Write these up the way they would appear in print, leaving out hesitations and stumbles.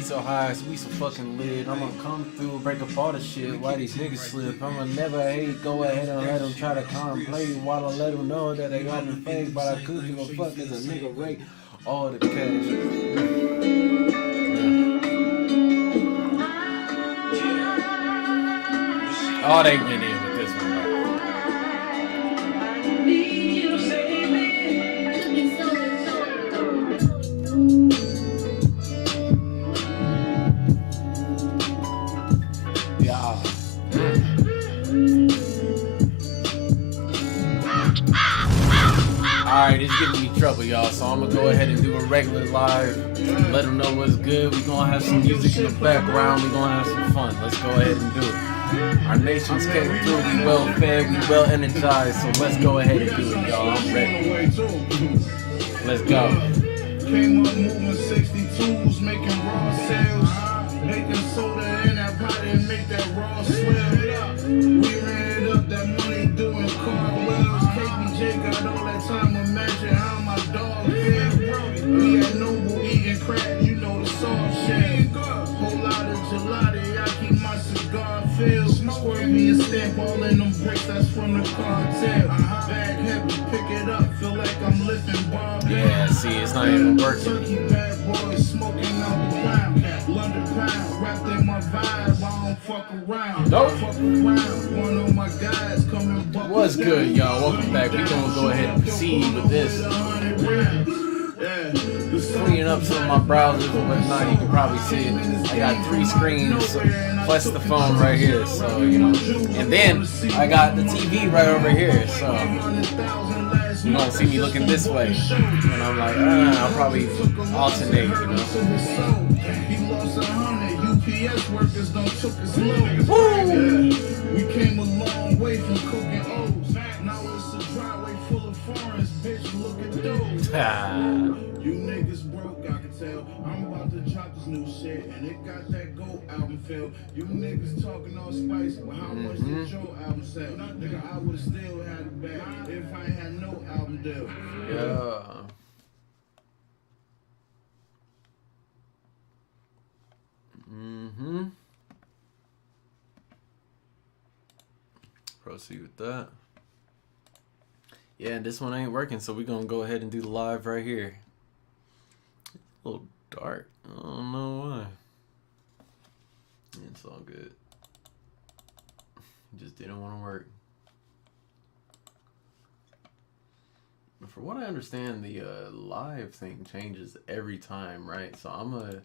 key so high, so we so fucking lit. I'ma come through, break up all the shit. Why these niggas slip? I'ma never hate, go ahead and let them try to contemplate. While I let them know that they got me fake, but I could give a fuck as a nigga rate all the cash. Oh, they went in with this one, bro. Yeah. Alright, it's giving me trouble, y'all, so I'm gonna go ahead and do a regular live. Let them know what's good. We're gonna have some music in the background. We're gonna have some fun. Let's go ahead and do it. Our nations came through. We well fed. We well energized. So let's go ahead and do it, y'all. I'm ready. Let's go. Came up moving 62s, making raw sales. Making soda in that pot and make that raw swell. We ran it up, that money doing cartwheels. KBJ got all that time, imagine how my dog feel. We at Noble eating crack, you know the soft shell. Whole lot of gelati, I keep my cigar filled. Squirt me a stamp all in them bricks, that's from the cartel. Bag heavy, pick it up, feel like I'm lifting Bob. Yeah, see, it's not even working. Turkey bad boys smoking out the ground. London pound, wrapped in my vibe, I don't fuck around. Nope. Fuck around, one of my guys coming. What's good, y'all? Welcome back. We're gonna go ahead and proceed with this. Cleaning up some of my browsers and whatnot. You can probably see it. I got 3 screens plus the phone right here, so you know. And then I got the TV right over here, so you don't see me looking this way. And I'm like, I'll probably alternate, you know. Woo! We came a long way from cooking O's. Now it's a driveway full of foreigns, bitch. Look at those. You niggas broke, I can tell. I'm about to drop this new shit, and it got that GOAT album feel. You niggas talking all spice, but how much did your album sell? Nigga, I would've still had it back if I ain't had no album deal. Yeah. Proceed with that. Yeah, this one ain't working, so we're gonna go ahead and do the live right here. A little dark. I don't know why. It's all good. Just didn't want to work. But for what I understand, the live thing changes every time, right? So I'm gonna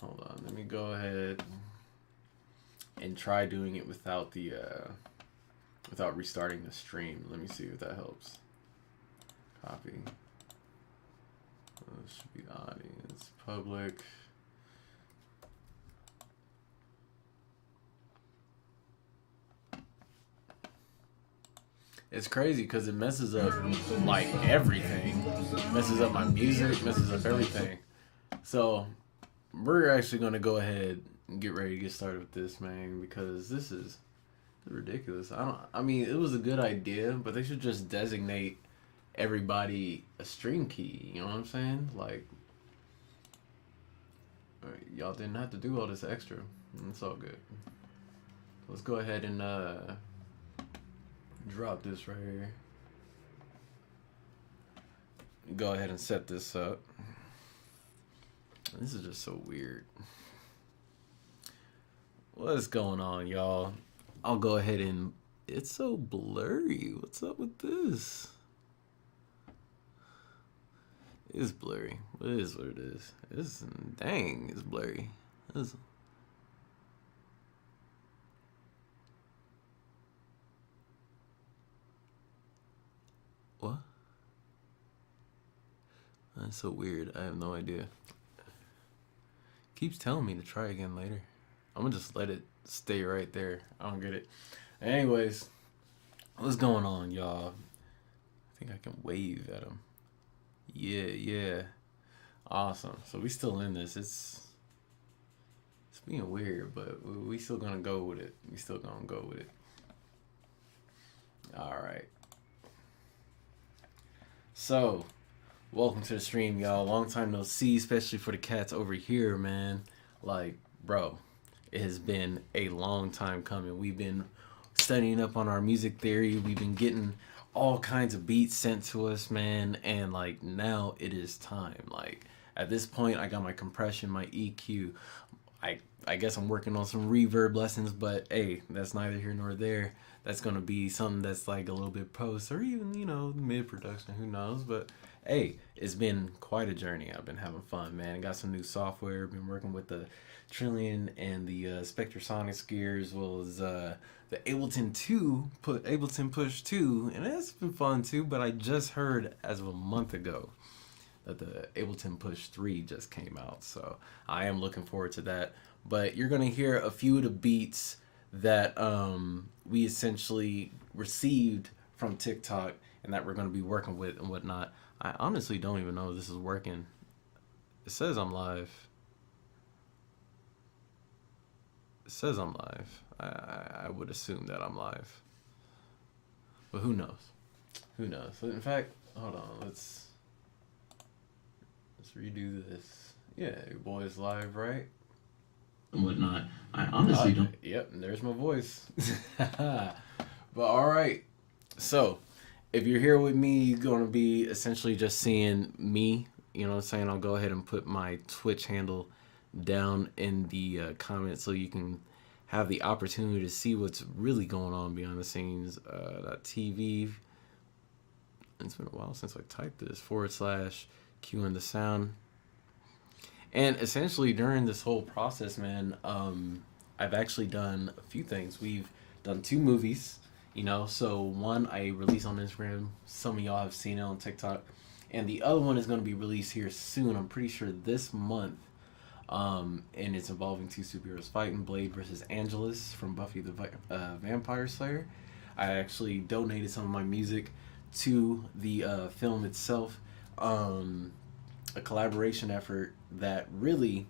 hold on. Let me go ahead and try doing it without the without restarting the stream. Let me see if that helps. Copy. This should be audience, public. It's crazy because it messes up like everything. Messes up my music, messes up everything. So we're actually gonna go ahead and get ready to get started with this, man, because this is ridiculous. I mean, it was a good idea, but they should just designate everybody a stream key. You know what I'm saying? Like, y'all didn't have to do all this extra. It's all good. Let's go ahead and drop this right here. Go ahead and set this up. This is just so weird. What's going on, y'all? I'll go ahead and... It's so blurry. What's up with this? It's blurry. It is what it is. It's... Dang, it's blurry. It's... What? That's so weird. I have no idea. Keeps telling me to try again later. I'm gonna just let it stay right there. I don't get it. Anyways, what's going on, y'all? I think I can wave at him. Yeah. Awesome. So we still in this. It's being weird, but we still gonna go with it. All right. So Welcome to the stream, y'all. Long time no see, especially for the cats over here, man. Like, bro, it has been a long time coming. We've been studying up on our music theory. We've been getting all kinds of beats sent to us, man. And like now it is time. Like at this point, I got my compression, my EQ. I guess I'm working on some reverb lessons, but hey, that's neither here nor there. That's gonna be something that's like a little bit post or even mid production. Who knows? But hey, it's been quite a journey. I've been having fun, man. I got some new software. Been working with the Trillion and the Spectrasonics gear, as well as the Ableton Push 2, and that's been fun too. But I just heard as of a month ago that the Ableton Push 3 just came out, so I am looking forward to that. But you're gonna hear a few of the beats that we essentially received from TikTok and that we're gonna be working with and whatnot. I honestly don't even know if this is working. It says I'm live. It says I'm live. I would assume that I'm live. But who knows? Who knows? In fact, hold on. Let's redo this. Yeah, your boy's live, right? And whatnot. I honestly don't. Yep, there's my voice. But all right. So, if you're here with me, you're going to be essentially just seeing me. You know what I'm saying? I'll go ahead and put my Twitch handle down in the comments so you can have the opportunity to see what's really going on behind the scenes. TV. It's been a while since I typed this. / Q in the sound. And essentially during this whole process, man, I've actually done a few things. We've done 2 movies. So one I released on Instagram. Some of y'all have seen it on TikTok. And the other one is going to be released here soon. I'm pretty sure this month. And it's involving 2 superheroes fighting, Blade versus Angelus from Buffy the Vampire Slayer. I actually donated some of my music to the film itself. A collaboration effort that really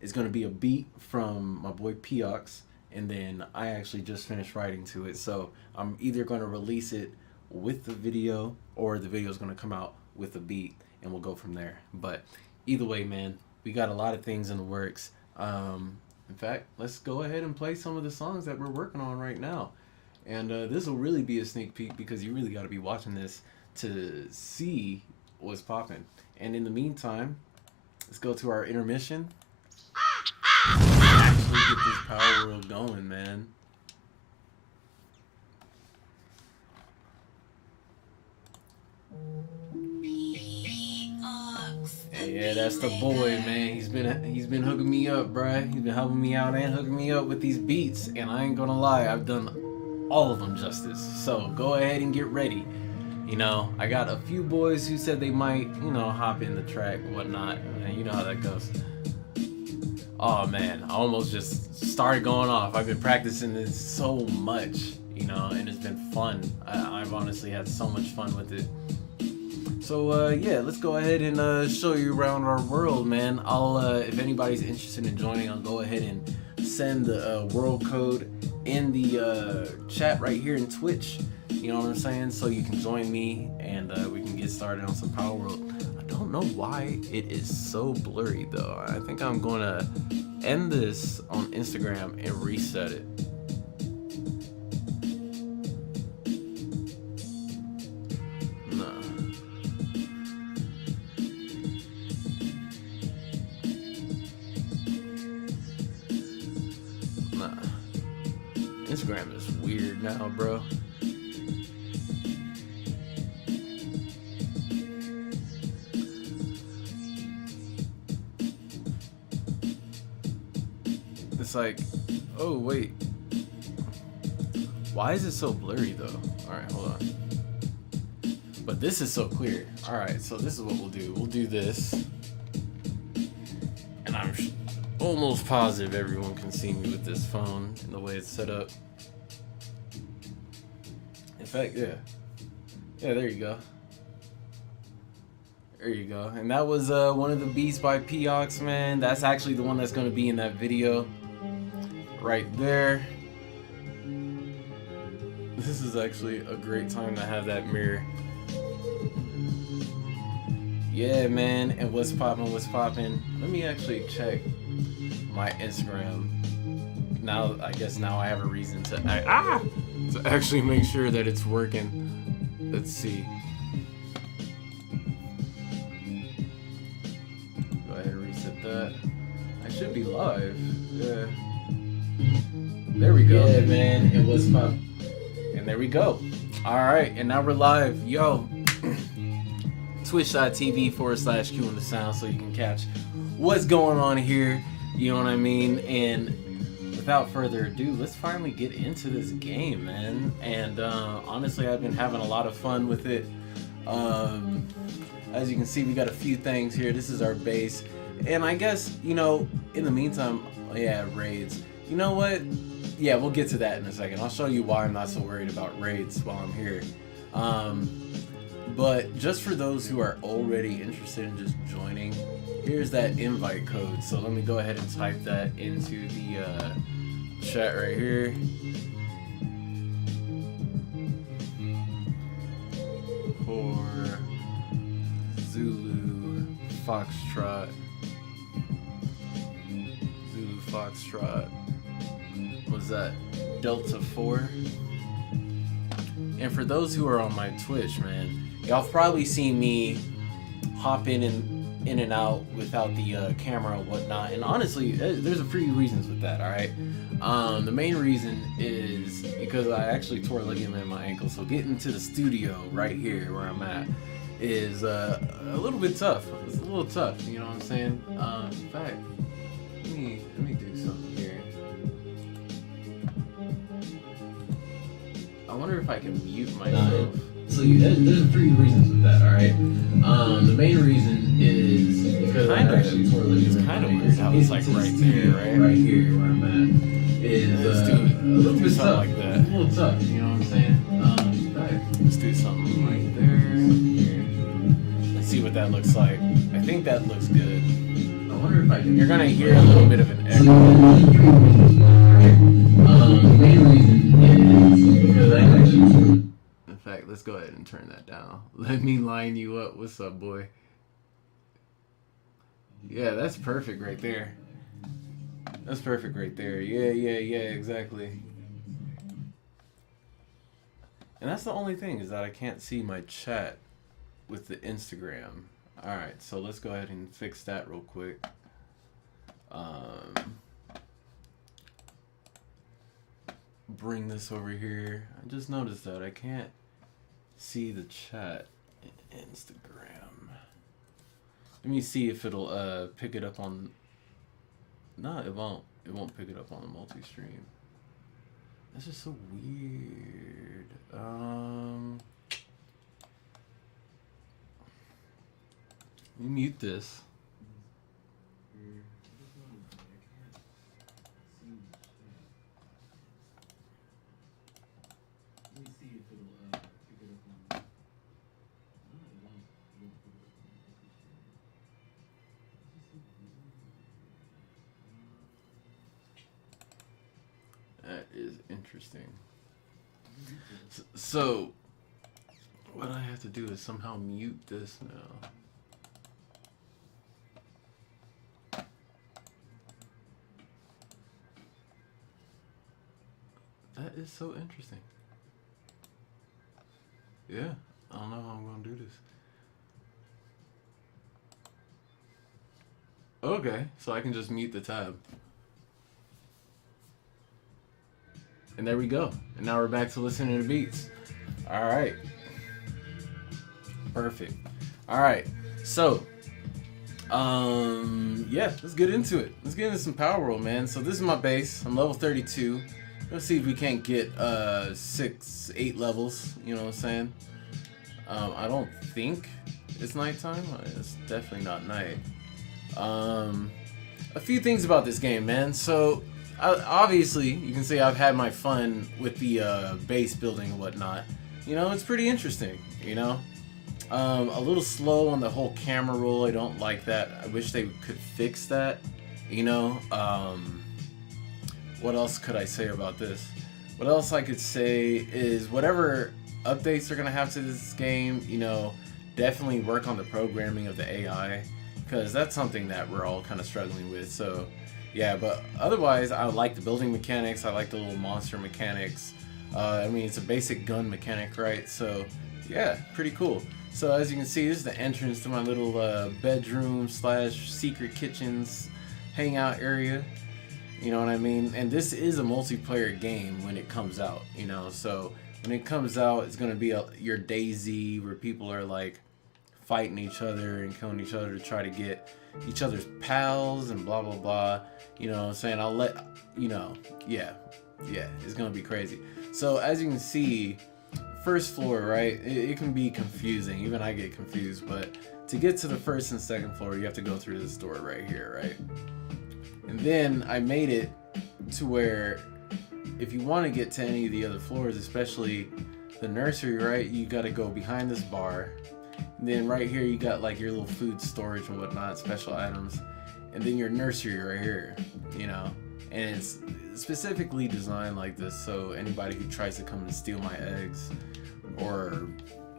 is going to be a beat from my boy Piox. And then I actually just finished writing to it. So I'm either going to release it with the video or the video is going to come out with a beat and we'll go from there. But either way, man, we got a lot of things in the works. In fact, let's go ahead and play some of the songs that we're working on right now. And this will really be a sneak peek because you really got to be watching this to see what's popping. And in the meantime, let's go to our intermission. Actually get this Power World going, man. Yeah, that's the boy, man. He's been hooking me up, bruh. He's been helping me out and hooking me up with these beats. And I ain't gonna lie, I've done all of them justice. So go ahead and get ready. I got a few boys who said they might, hop in the track and whatnot. And you know how that goes. Oh man, I almost just started going off. I've been practicing this so much, and it's been fun. I've honestly had so much fun with it. So yeah, let's go ahead and show you around our world, man. I'll if anybody's interested in joining, I'll go ahead and send the world code in the chat right here in Twitch. You know what I'm saying? So you can join me and we can get started on some Power World. I don't know why it is so blurry though. I think I'm gonna end this on Instagram and reset it. Instagram is weird now, bro. It's like, oh wait, why is it so blurry though? All right, hold on. But this is so clear. All right, so this is what we'll do. We'll do this, and I'm almost positive everyone can see me with this phone and the way it's set up. In fact, yeah, there you go. There you go. And that was one of the beats by Piox, man. That's actually the one that's going to be in that video right there. This is actually a great time to have that mirror. Yeah, man, and what's poppin', what's poppin'? Let me actually check my Instagram. Now, I guess now I have a reason to actually make sure that it's working. Let's see. Go ahead and reset that. I should be live. Yeah. There we go. Yeah, man, and what's poppin'? And there we go. All right, and now we're live. Yo. Twitch.tv/Q in the sound so you can catch what's going on here. You know what I mean? And without further ado, let's finally get into this game, man. And honestly, I've been having a lot of fun with it. As you can see, we got a few things here. This is our base. And I guess, you know, in the meantime, yeah, raids. You know what? Yeah, we'll get to that in a second. I'll show you why I'm not so worried about raids while I'm here. But just for those who are already interested in just joining, here's that invite code. So let me go ahead and type that into the chat right here. For Zulu Foxtrot. Zulu Foxtrot. What's that? Delta 4. And for those who are on my Twitch, man, y'all have probably seen me hop in and out without the camera and whatnot. And honestly, there's a few reasons with that, alright? The main reason is because I actually tore a ligament in my ankle. So getting to the studio right here where I'm at is a little bit tough. It's a little tough, you know what I'm saying? In fact, let me do something here. I wonder if I can mute myself. So there's a few reasons with that, alright? The main reason is because Kind of. actually tore a ligament. It's kind of weird how it's like right there, right? Right here where I'm at is Let's do a little bit something tough. like that. It's a little tough, you know what I'm saying? Let's do something right there. Here. Let's see what that looks like. I think that looks good. I wonder if I can. You're gonna hear a little bit of an echo. The main reason is because I actually. In fact, let's go ahead and turn that down. Let me line you up. What's up, boy? Yeah, that's perfect right there. That's perfect right there. Yeah, exactly. And that's the only thing is that I can't see my chat with the Instagram. Alright, so let's go ahead and fix that real quick. Bring this over here. I just noticed that I can't see the chat in Instagram. Let me see if it'll pick it up on. No, it won't. It won't pick it up on the multi-stream. That's just so weird. Let me mute this. That is interesting. So, what I have to do is somehow mute this now. That is so interesting. Yeah, I don't know how I'm gonna do this. Okay, so I can just mute the tab. And there we go. And now we're back to listening to beats. All right. Perfect. All right. So, yeah, let's get into it. Let's get into some PALWORLD, man. So this is my base. I'm level 32. Let's see if we can't get 6, 8 levels. You know what I'm saying? I don't think it's nighttime. It's definitely not night. A few things about this game, man. So, obviously, you can see I've had my fun with the base building and whatnot. You know, it's pretty interesting, you know? A little slow on the whole camera roll. I don't like that. I wish they could fix that, you know? What else could I say about this? What else I could say is whatever updates they're going to have to this game, you know, definitely work on the programming of the AI, because that's something that we're all kind of struggling with. So yeah, but otherwise I like the building mechanics, I like the little monster mechanics. I mean, it's a basic gun mechanic, right? So yeah, pretty cool. So as you can see, this is the entrance to my little bedroom slash secret kitchens hangout area. You know what I mean? And this is a multiplayer game when it comes out, you know. So when it comes out, it's gonna be your DayZ, where people are like fighting each other and killing each other to try to get each other's pals and blah blah blah. You know what I'm saying? I'll let you know. Yeah, it's gonna be crazy. So as you can see, first floor, right? It can be confusing. Even I get confused. But to get to the first and second floor, you have to go through this door right here, right? And then I made it to where if you want to get to any of the other floors, especially the nursery, right, you got to go behind this bar. And then right here you got like your little food storage and whatnot, special items, and then your nursery right here, you know. And it's specifically designed like this so anybody who tries to come and steal my eggs or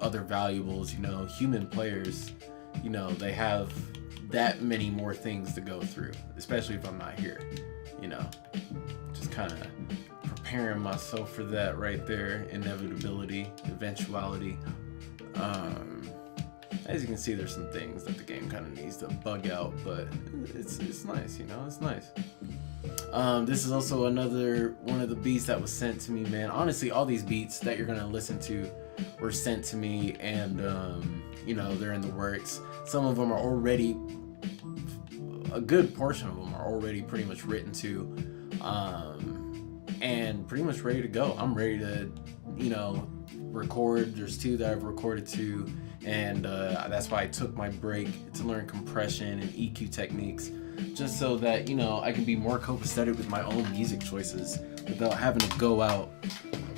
other valuables, you know, human players, you know, they have that many more things to go through, especially if I'm not here, you know. Just kind of preparing myself for that right there. Inevitability, eventuality. As you can see, there's some things that the game kind of needs to bug out, but it's nice, you know, it's nice. This is also another one of the beats that was sent to me, man. Honestly, all these beats that you're gonna listen to were sent to me, and you know, they're in the works. Some of them are already, a good portion of them are already pretty much written to, and pretty much ready to go. I'm ready to, you know, record. There's 2 that I've recorded to, and that's why I took my break to learn compression and EQ techniques, just so that, you know, I can be more copacetic with my own music choices without having to go out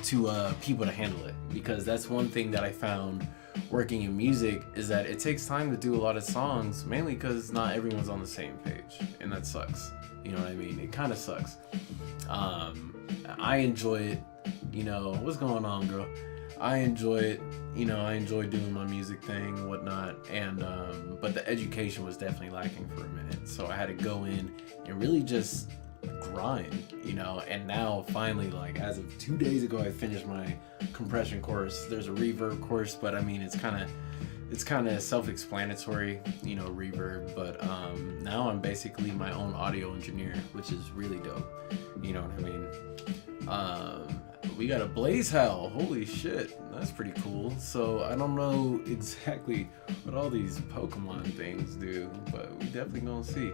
to people to handle it. Because that's one thing that I found working in music, is that it takes time to do a lot of songs, mainly because not everyone's on the same page, and that sucks. You know what I mean? It kind of sucks. I enjoy it. You know, what's going on, girl? I enjoy it. You know, I enjoy doing my music thing and whatnot, and but the education was definitely lacking for a minute, so I had to go in and really just grind, you know. And now finally, like as of 2 days ago, I finished my compression course. There's a reverb course, but I mean, it's kind of self-explanatory, you know, reverb. But now I'm basically my own audio engineer, which is really dope. You know what I mean? We got a Blaze Howl. Holy shit, that's pretty cool. So I don't know exactly what all these Pokemon things do, but we definitely gonna see.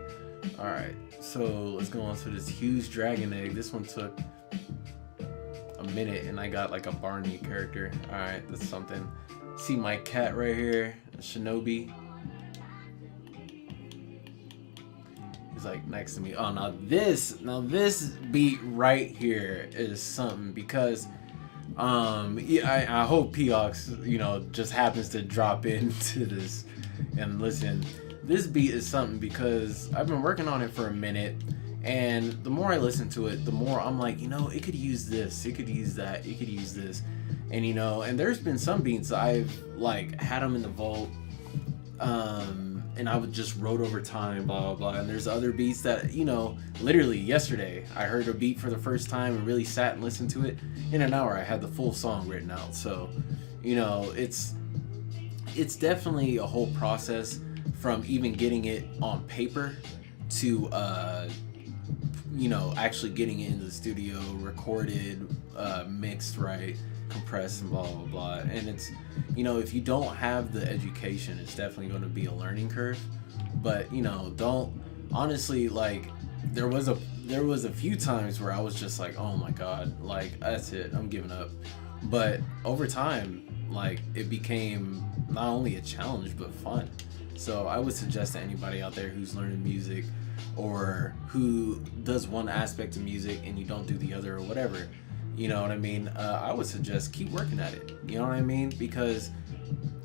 All right, so let's go on to this huge dragon egg. This one took a minute, and I got like a Barney character. All right, that's something. See my cat right here, Shinobi. He's like next to me. Oh, now this beat right here is something, because yeah, I hope Peox, you know, just happens to drop into this and listen. This beat is something, because I've been working on it for a minute, and the more I listen to it, the more I'm like, you know, it could use this, it could use that, it could use this. And you know, and there's been some beats I've like had them in the vault, and I would just wrote over time, blah blah blah. And there's other beats that, you know, literally yesterday I heard a beat for the first time and really sat and listened to it. In an hour I had the full song written out. So, you know, it's definitely a whole process, from even getting it on paper to you know, actually getting it into the studio, recorded, mixed right, compressed, and blah blah blah. And it's, you know, if you don't have the education, it's definitely going to be a learning curve. But you know, don't, honestly, like there was a few times where I was just like, oh my god, like that's it, I'm giving up. But over time, like it became not only a challenge but fun. So I would suggest to anybody out there who's learning music, or who does one aspect of music and you don't do the other, or whatever, you know what I mean, I would suggest keep working at it, you know what I mean? Because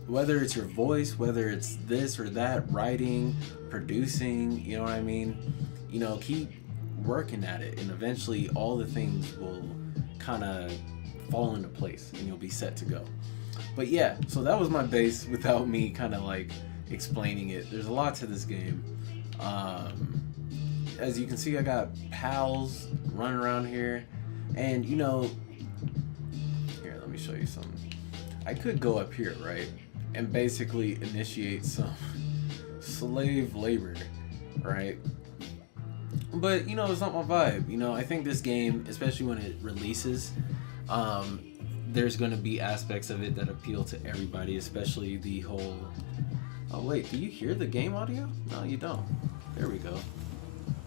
whether it's your voice, whether it's this or that, writing, producing, you know what I mean, you know, keep working at it, and eventually all the things will kind of fall into place and you'll be set to go. But yeah, so that was my base without me kind of like explaining it. There's a lot to this game. As you can see, I got pals running around here, and you know, here, let me show you something. I could go up here, right, and basically initiate some slave labor, right? But you know, it's not my vibe. You know, I think this game, especially when it releases, there's going to be aspects of it that appeal to everybody, especially the whole... Oh wait, do you hear the game audio? No, you don't. There we go.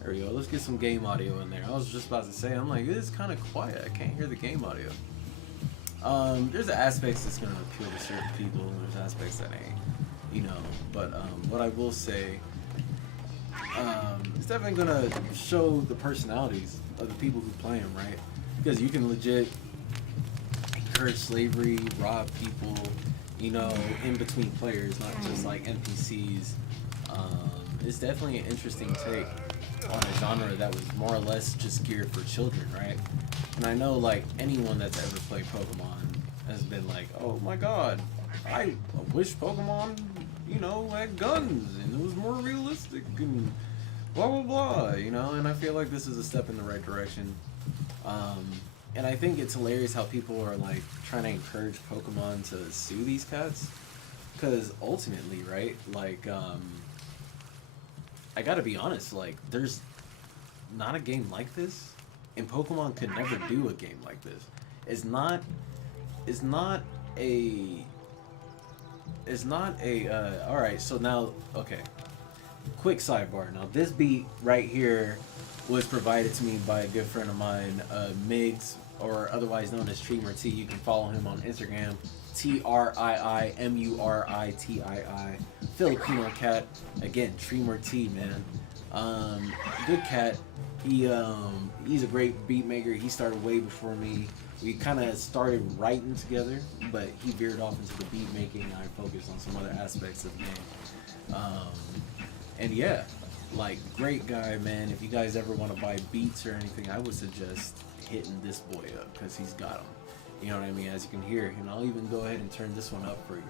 There we go. Let's get some game audio in there. I was just about to say, I'm like, it's kind of quiet. I can't hear the game audio. There's aspects that's going to appeal to certain people, and there's aspects that ain't, you know. But what I will say, it's definitely going to show the personalities of the people who play them, right? Because you can legit encourage slavery, rob people, you know, in between players, not just like NPCs. It's definitely an interesting take on a genre that was more or less just geared for children, right? And I know like anyone that's ever played Pokemon has been like, oh my god, I wish Pokemon, you know, had guns and it was more realistic and blah blah blah, you know. And I feel like this is a step in the right direction. And I think it's hilarious how people are like trying to encourage Pokemon to sue these cats, because ultimately, right, like I gotta be honest, like there's not a game like this, and Pokemon could never do a game like this. It's not a alright, so now, okay, quick sidebar. Now this beat right here was provided to me by a good friend of mine, Migs, or otherwise known as Treemurti. You can follow him on Instagram, TriiMurtii, Filipino cat. Again, Treemurti, man. Good cat. He's a great beat maker. He started way before me. We kind of started writing together, but he veered off into the beat making. I focused on some other aspects of the game. And yeah, like, great guy, man. If you guys ever want to buy beats or anything, I would suggest hitting this boy up, because he's got them. You know what I mean? As you can hear, and I'll even go ahead and turn this one up for you.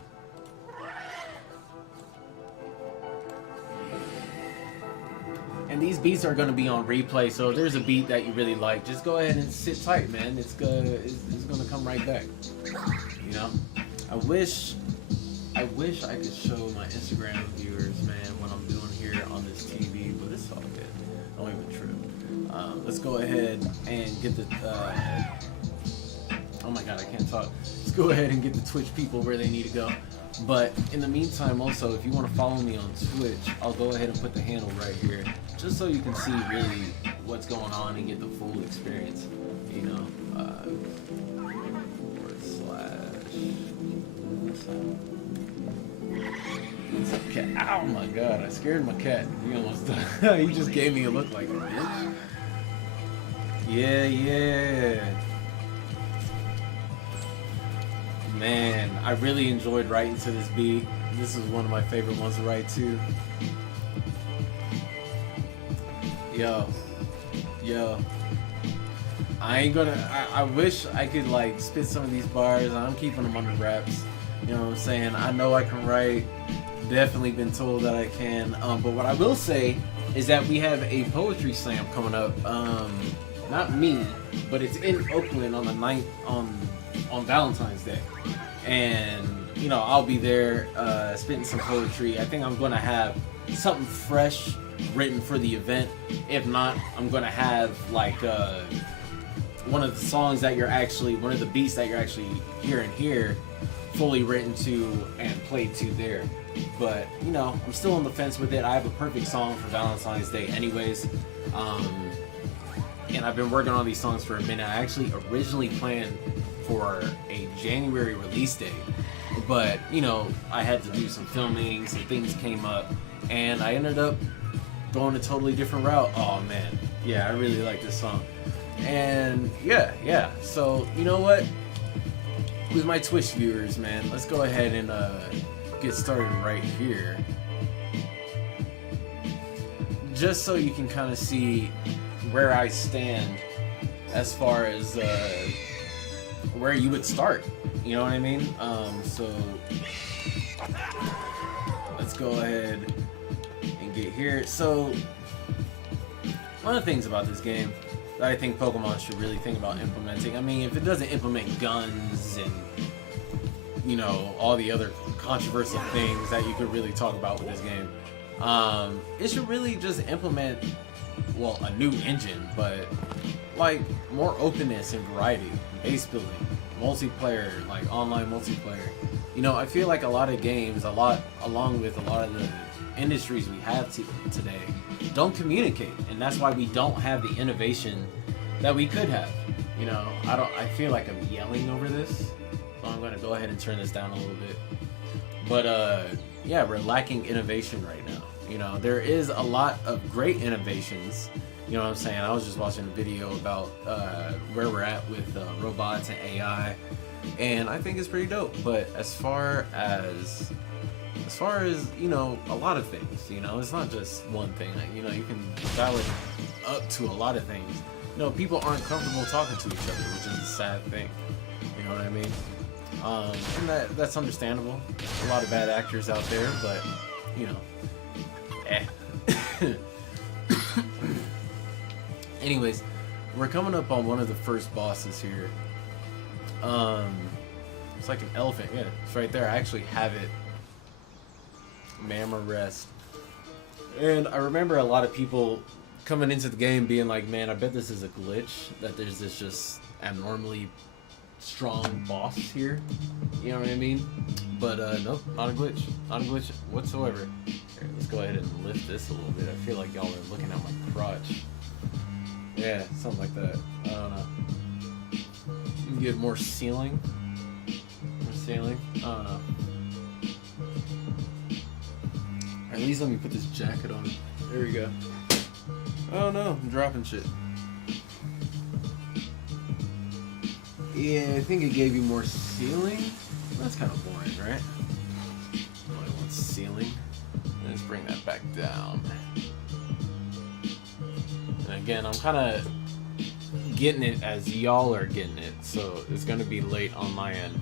And these beats are going to be on replay, so if there's a beat that you really like, just go ahead and sit tight, man. It's going to come right back. You know? I wish I could show my Instagram viewers, man, what I'm doing here on this TV, but it's all good. Don't even trip. Let's go ahead and get the... oh my god, I can't talk. Let's go ahead and get the Twitch people where they need to go. But in the meantime, also, if you want to follow me on Twitch, I'll go ahead and put the handle right here, just so you can see really what's going on and get the full experience. You know, What's up, cat? Oh my god, I scared my cat. He almost died. He just gave me a look like, bitch. Yeah. Man, I really enjoyed writing to this beat. This is one of my favorite ones to write to. Yo. I wish I could like spit some of these bars. I'm keeping them under wraps. You know what I'm saying? I know I can write. Definitely been told that I can. But what I will say is that we have a poetry slam coming up. Not me, but it's in Oakland on the 9th on Valentine's Day. And, you know, I'll be there spitting some poetry. I think I'm going to have something fresh written for the event. If not, I'm going to have like one of the songs that you're actually, one of the beats that you're actually hearing here, fully written to and played to there. But, you know, I'm still on the fence with it. I have a perfect song for Valentine's Day anyways. And I've been working on these songs for a minute. I actually originally planned for a January release date, but, you know, I had to do some filming, some things came up, and I ended up going a totally different route. Oh man, yeah, I really like this song. And yeah, so you know what, with my Twitch viewers, man, let's go ahead and get started right here, just so you can kind of see where I stand as far as where you would start You know what I mean? So let's go ahead and get here. So one of the things about this game that I think Pokemon should really think about implementing, I mean, if it doesn't implement guns and, you know, all the other controversial things that you could really talk about with this game, it should really just implement, well, a new engine, but like more openness and variety, base building, multiplayer, like online multiplayer. You know, I feel like a lot of games, along with a lot of the industries we have today, don't communicate, and that's why we don't have the innovation that we could have. You know, I feel like I'm yelling over this, so I'm going to go ahead and turn this down a little bit. But yeah, we're lacking innovation right now. You know, there is a lot of great innovations. You know what I'm saying? I was just watching a video about where we're at with robots and AI, and I think it's pretty dope. But as far as you know, a lot of things, you know, it's not just one thing. Like, you know, you can dial it up to a lot of things. You know, people aren't comfortable talking to each other, which is a sad thing. You know what I mean? And that's understandable. A lot of bad actors out there, but you know, Anyways, we're coming up on one of the first bosses here. It's like an elephant. Yeah, it's right there. I actually have it. Mamma rest. And I remember a lot of people coming into the game being like, man, I bet this is a glitch, that there's this just abnormally strong boss here. You know what I mean? But nope, not a glitch. Not a glitch whatsoever. Here, let's go ahead and lift this a little bit. I feel like y'all are looking at my crotch. Yeah, something like that. I don't know. You can get more ceiling. More ceiling. I don't know. At least let me put this jacket on. There we go. Oh no, I'm dropping shit. Yeah, I think it gave you more ceiling. That's kind of boring, right? I want ceiling. Let's bring that back down. And again, I'm kind of getting it as y'all are getting it, so it's gonna be late on my end.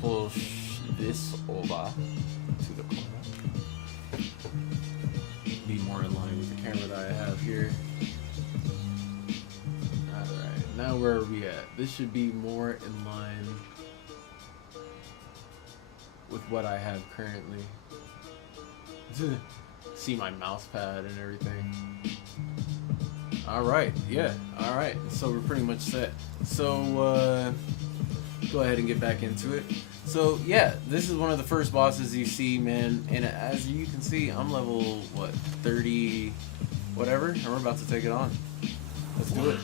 Push this over to the corner. Be more in line with the camera that I have here. Alright, now where are we at? This should be more in line with what I have currently. See my mouse pad and everything. Alright, yeah, alright. So we're pretty much set. So, go ahead and get back into it. So yeah, this is one of the first bosses you see, man, and as you can see, I'm level, what, 30 whatever, and we're about to take it on. Let's do it.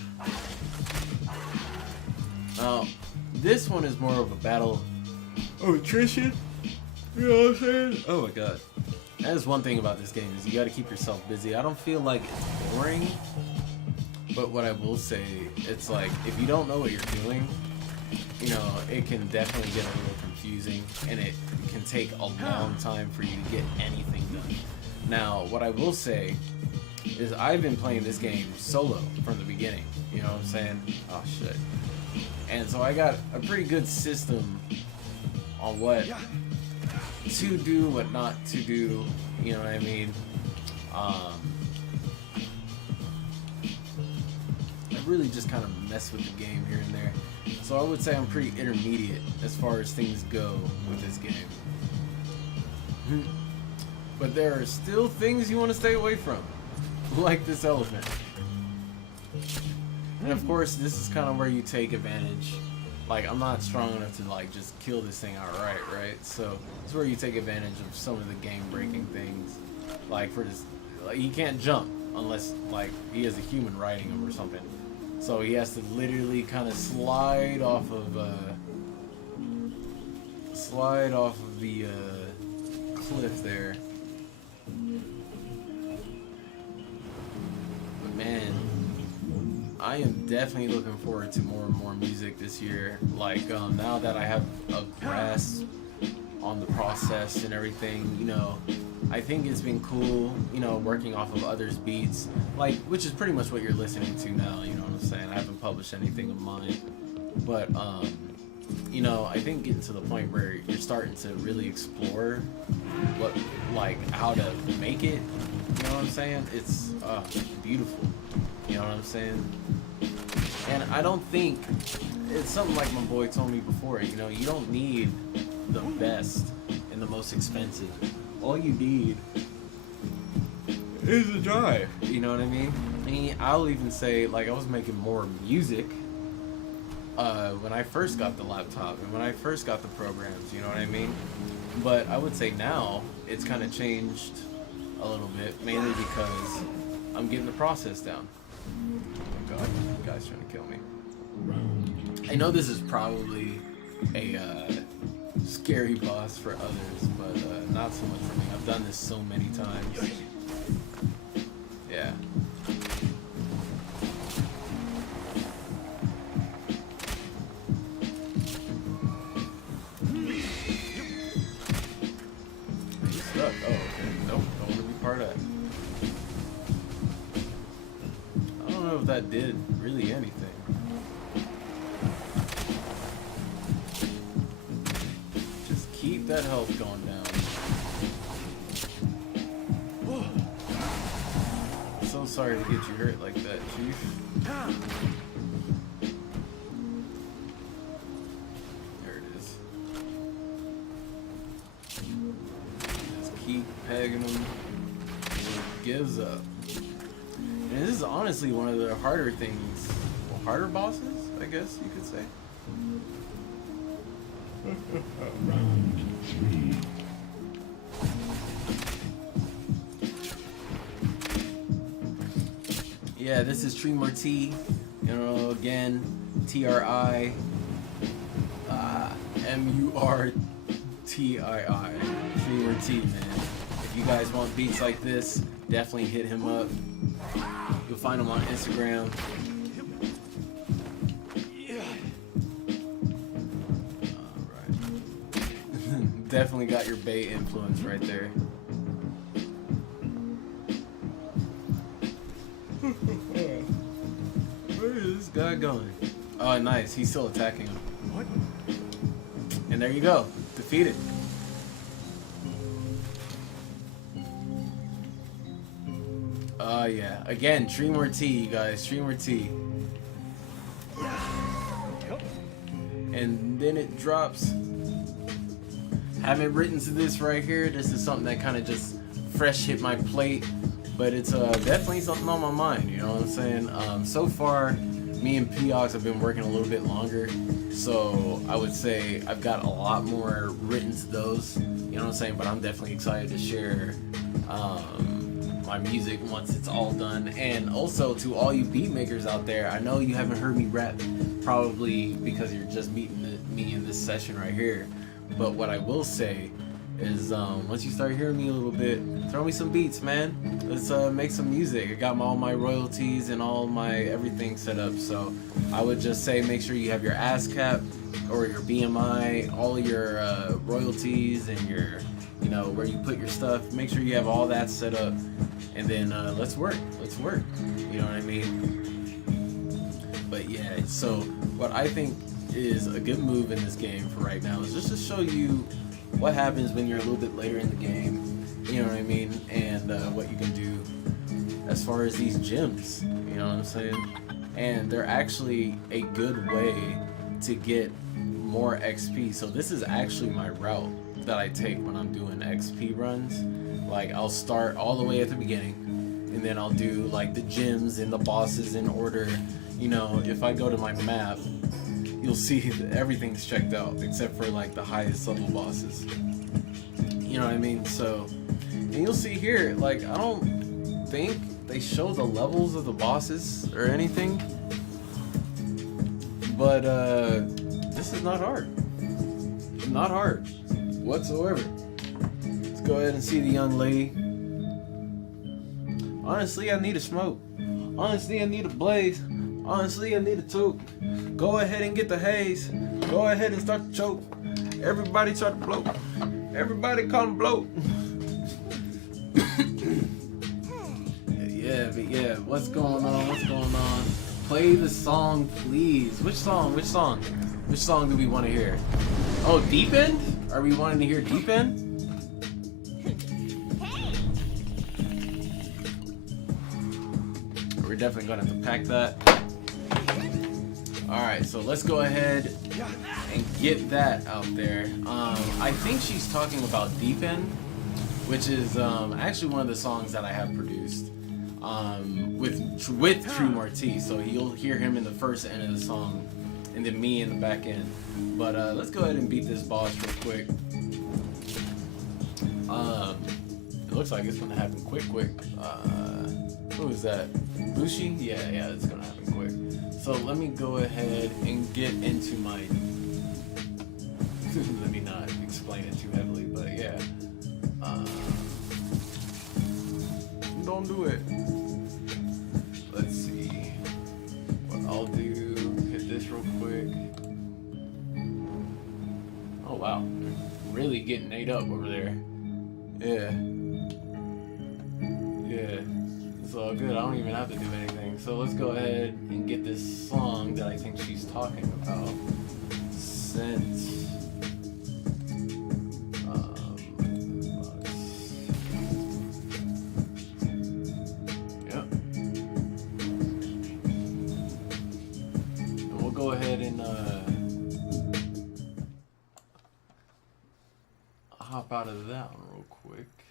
Now, this one is more of a battle of attrition, you know what I'm saying? Oh my god. That is one thing about this game, is you gotta keep yourself busy. I don't feel like it's boring, but what I will say, it's like, if you don't know what you're doing, you know, it can definitely get a little confusing, and it can take a long time for you to get anything done. Now, what I will say is I've been playing this game solo from the beginning, you know what I'm saying? Oh shit. And so I got a pretty good system on what to do, what not to do, you know what I mean? I really just kind of mess with the game here and there. So I would say I'm pretty intermediate as far as things go with this game. But there are still things you want to stay away from, like this elephant. And of course, this is kind of where you take advantage. Like, I'm not strong enough to like just kill this thing outright, right? So it's where you take advantage of some of the game-breaking things. Like for this, like, he can't jump unless like he has a human riding him or something. So he has to literally kind of slide off of the cliff there. But man, I am definitely looking forward to more and more music this year. Like now that I have a grasp on the process and everything, you know, I think it's been cool, you know, working off of others' beats, like, which is pretty much what you're listening to now, you know what I'm saying? I haven't published anything of mine, but, you know, I think getting to the point where you're starting to really explore what, like, how to make it, you know what I'm saying? It's beautiful, you know what I'm saying? And I don't think, it's something like my boy told me before, you know, you don't need the best and the most expensive. All you need is a drive. You know what I mean? I'll even say, like, I was making more music when I first got the laptop and when I first got the programs, you know what I mean? But I would say now it's kind of changed a little bit, mainly because I'm getting the process down. Oh God, the guy's trying to kill me. I know this is probably a scary boss for others, but not so much for me. I've done this so many times. Yeah. He's stuck. Oh, okay. Nope, don't want to be part of that. I don't know if that did really anything. Keep that health going down. I'm so sorry to get you hurt like that, Chief. There it is. Just keep pegging him. He gives up. And this is honestly one of the harder things. Well, harder bosses, I guess you could say. Round 3. Yeah, this is Trimurti. You know, again, TRI MURTII. Trimurti, man. If you guys want beats like this, definitely hit him up. You'll find him on Instagram. Definitely got your Bay influence right there. Where is this guy going? Oh, nice. He's still attacking him. What? And there you go. Defeated. Oh, yeah. Again, Trimurti, you guys. Trimurti. And then it drops. Haven't written to this right here. This is something that kind of just fresh hit my plate, but it's definitely something on my mind, you know what I'm saying? So far, me and P-Ox have been working a little bit longer, so I would say I've got a lot more written to those, you know what I'm saying? But I'm definitely excited to share my music once it's all done. And also to all you beat makers out there, I know you haven't heard me rap, probably because you're just meeting me in this session right here. But what I will say is, once you start hearing me a little bit, throw me some beats, man. Let's make some music. I got all my royalties and all my everything set up. So I would just say make sure you have your ASCAP or your BMI, all your royalties and your, you know, where you put your stuff. Make sure you have all that set up. And then let's work. Let's work. You know what I mean? But yeah, so what I think is a good move in this game for right now is just to show you what happens when you're a little bit later in the game, you know what I mean, and what you can do as far as these gems, you know what I'm saying? And they're actually a good way to get more XP. So this is actually my route that I take when I'm doing XP runs. Like, I'll start all the way at the beginning, and then I'll do like the gems and the bosses in order. You know, if I go to my map, you'll see that everything's checked out except for like the highest level bosses. You know what I mean? So, and you'll see here, like, I don't think they show the levels of the bosses or anything, but this is not hard. Not hard whatsoever. Let's go ahead and see the young lady. Honestly, I need a smoke. Honestly, I need a blaze. Honestly, I need a toke. Go ahead and get the haze. Go ahead and start the choke. Everybody start to blow. Everybody call him blow. Yeah, but yeah, what's going on? What's going on? Play the song, please. Which song? Which song? Which song do we want to hear? Oh, Deep End? Are we wanting to hear Deep End? We're definitely going to have to pack that. Alright, so let's go ahead and get that out there. I think she's talking about Deep End, which is actually one of the songs that I have produced with True Marti. So you'll hear him in the first end of the song, and then me in the back end. But let's go ahead and beat this boss real quick. It looks like it's gonna happen quick. Who is that? Bushi? Yeah, it's gonna happen quick. So let me go ahead and get into my. Let me not explain it too heavily, but yeah. Don't do it. Let's see. What I'll do, hit this real quick. Oh wow. Really getting ate up over there. Yeah. It's all good. I don't even have to do anything. So let's go ahead and get this song that I think she's talking about. Since go ahead and hop out of that one real quick.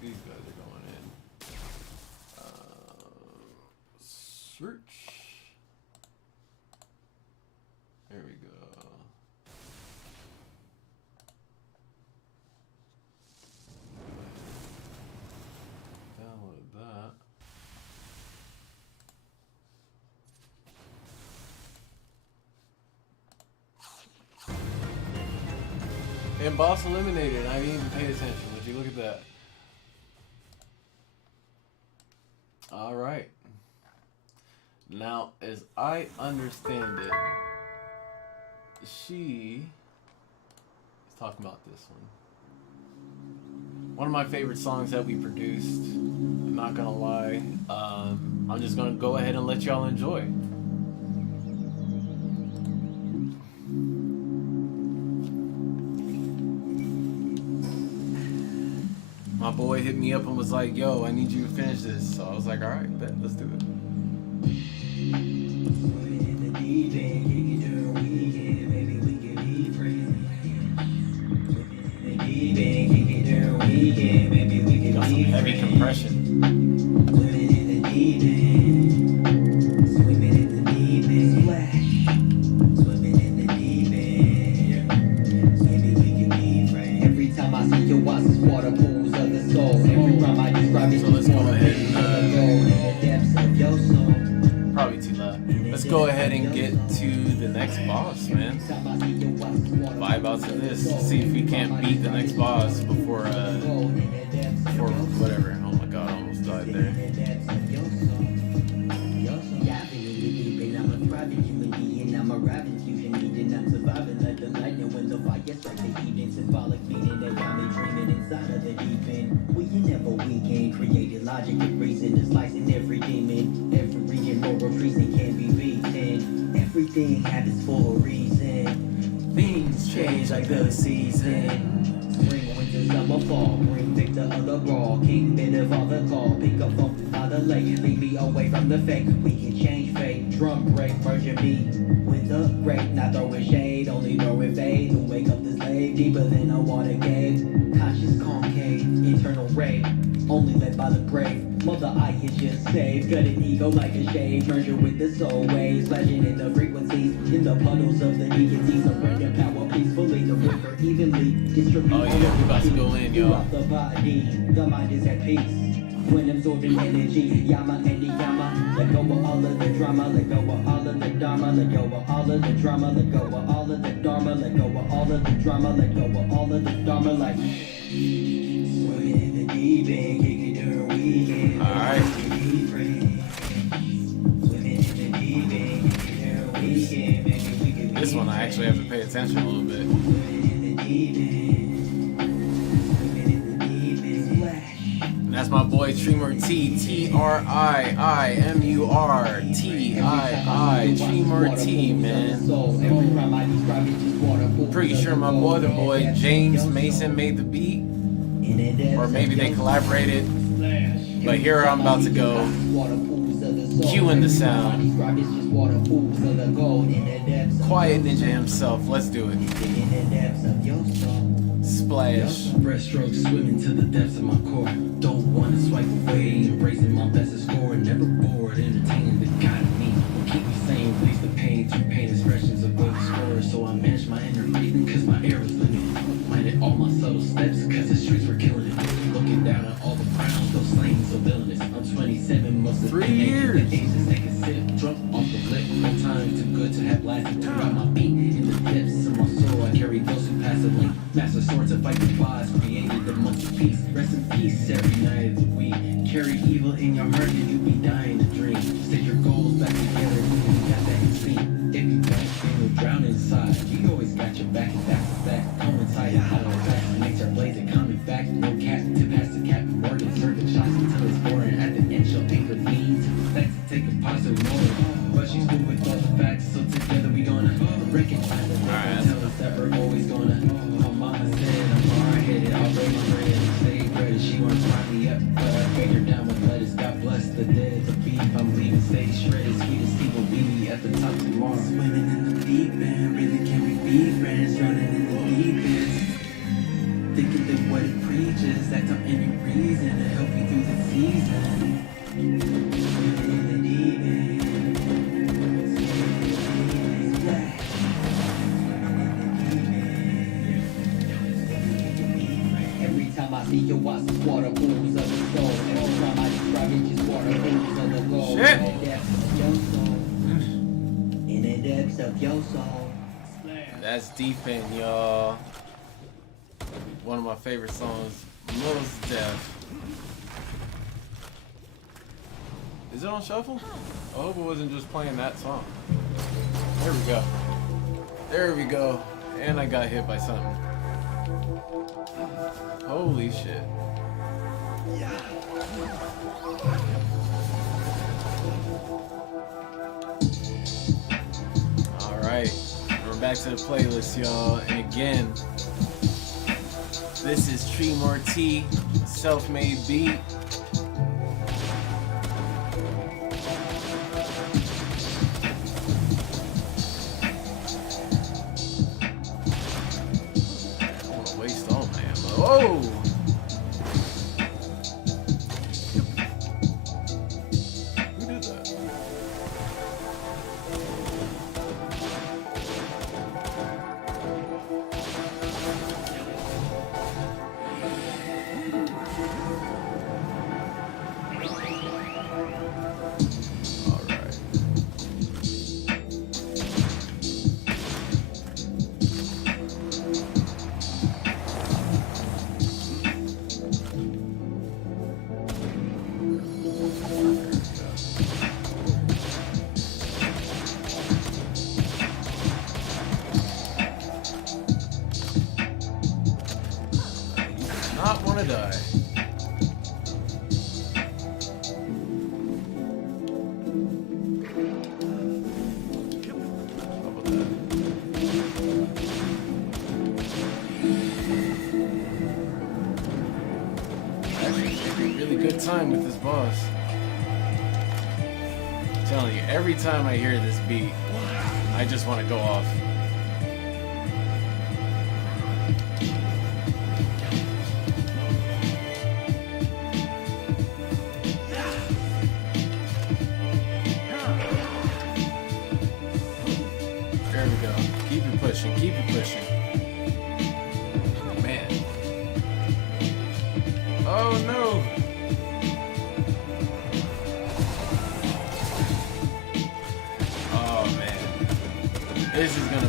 These guys are going in. Search. There we go. Download that. And boss eliminated. I didn't even pay attention. Would you look at that? Alright. Now, as I understand it, she is talking about this one. One of my favorite songs that we produced. I'm not gonna lie. I'm just gonna go ahead and let y'all enjoy. My boy hit me up and was like, yo, I need you to finish this. So I was like, alright, bet, let's do it. Got some heavy compression. Probably too loud. Let's go ahead and get to the next boss, man. Vibe out to this. See if we can't beat the next boss before whatever. Oh my god, I almost died there. Created logic and reason is slicing every demon. Every immoral treason can be beaten. Everything happens for a reason. Things change like the season. Spring, winter, summer, fall. Bring victor of the brawl. King, bit of all the call. Pick up phone out of lake. Lead me away from the fake. We can change fate. Drum break, merging me with the great. Not throwing shade, only throwing fade. To wake up the slave deeper than a water cave. Conscious concave, internal rave. Only led by the brave. Mother I is just saved. Cut an ego like a shade. Merger with the soul waves. Splashing in the frequencies. In the puddles of the deities. Surrender power peacefully. The river evenly. Distribute Oh yeah, we about to go in, y'all. the body. The mind is at peace. When absorbing energy. Yama and Yama. Let go of all of the drama. Let go of all of the dharma. Let go of all of the drama. Let go of all of the dharma. Let go of all of the drama. Let go of all of the dharma. Like swimming in the deep end. Kick it during weekend. Alright. This one I actually have to pay attention a little bit. That's my boy Treemur T, T-R-I-I-M-U-R-T-I-I, Treemur T, man. Pretty sure my other boy James Mason made the beat, or maybe they collaborated. But here I'm about to go, cueing the sound. Quiet Ninja himself, let's do it. Splash. Breaststrokes swimming to the depths of my core. Don't wanna swipe away, embracing my best score. Never bored, entertaining the God of me. Keep me sane, release the pain through pain expressions of good scores. So I manage my inner breathing, cause my air is limited. Minded all my subtle steps, cause the streets were killing it. Looking down at all the crowns, those slaying so villainous. I'm 27, most of 3 years. Asians take a sip, drunk off the lip. No time too good to have lasted throughout my beat. In the depths of my soul, I carry those who pass a link. Master sword to fight the boss, created amongst the peace. Rest in peace every night of the week. Carry evil in your heart and you'll be dying to dream. Stick your goals back together when you got that instinct. If you don't, then you'll drown inside. You always got your back and back to back. Coincide and hollow back. Makes our blades a common fact. No cap to pass the cap. Morgan circuit shots until it's boring. At the end, she'll anchor lean to the facts to take a positive moment. But she's good with all the facts, so together we gonna recognize that they can tell us that we're always gonna. My mama said I'm hard-headed, I'll break my bread and stay ready. She wants to fry me up, but I break her down with lettuce. God bless the dead of the beef. I'm leaving, stay shredded. Sweetest Steve will be me at the top tomorrow. Swimming in the deep end, really can we be friends? Running in the deep end, thinking that what it preaches, that's not any reason to help you through the season. Swimming in the deep end. Every time I see you, watch the water pools of the soul. Every time I describe it, just water pools of the gold. Shit. In the depths of your soul. That's Deep End, y'all. One of my favorite songs, Most Def. Is it on shuffle? I hope it wasn't just playing that song. There we go. There we go. And I got hit by something. Holy shit. Alright. We're back to the playlist, y'all. And again, this is Treemur T, self-made beat. I don't want to waste all my ammo. Oh! Who did that? Not want to die. How about that? Actually, really good time with this boss. I'm telling you, every time I hear this beat, I just want to go off. There we go. Keep it pushing. Keep it pushing. Man. Oh no. Oh man. This is gonna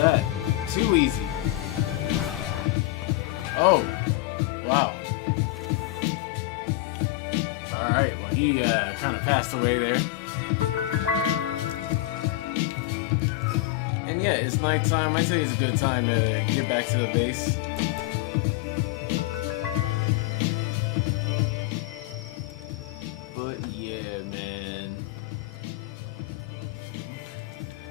that? Too easy. Oh, wow. Alright, well he kind of passed away there. And yeah, it's nighttime. I say it's a good time to get back to the base. But yeah, man.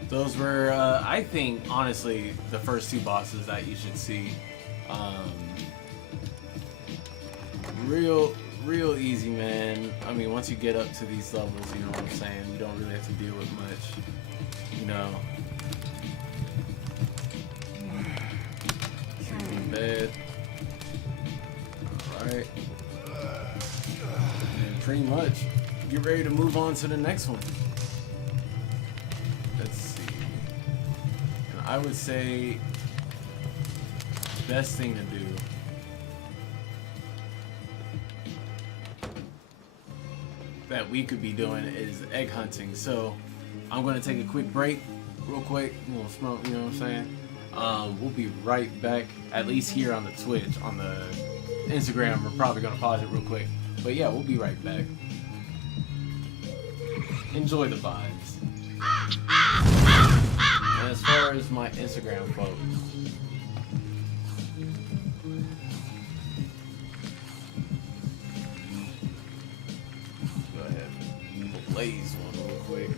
Those were, I think, honestly, the first two bosses that you should see. Real easy, man. I mean, once you get up to these levels, you know what I'm saying? You don't really have to deal with much, you know. Bed. Alright. And pretty much get ready to move on to the next one. Let's see. And I would say best thing to do that we could be doing is egg hunting. So I'm gonna take a quick break, real quick, a little smoke, you know what I'm saying? We'll be right back, at least here on the Twitch. On the Instagram, we're probably gonna pause it real quick. But yeah, we'll be right back. Enjoy the vibes. And as far as my Instagram folks, go ahead, blaze one real quick.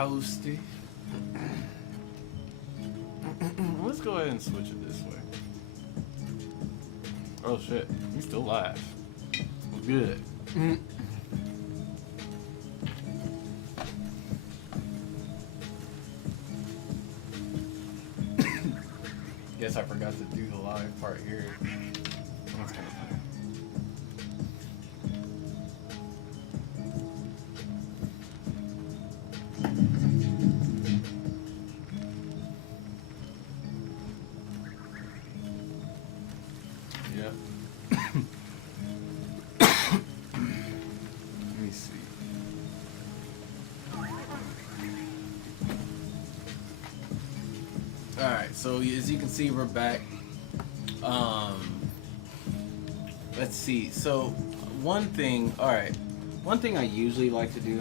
toasty. Let's go ahead and switch it this way. Oh shit, he's still live. Good. Guess I forgot to do the live part here. That's kind of funny. Yep. Let me see. Alright, so as you can see, we're back. Let's see. So, one thing I usually like to do.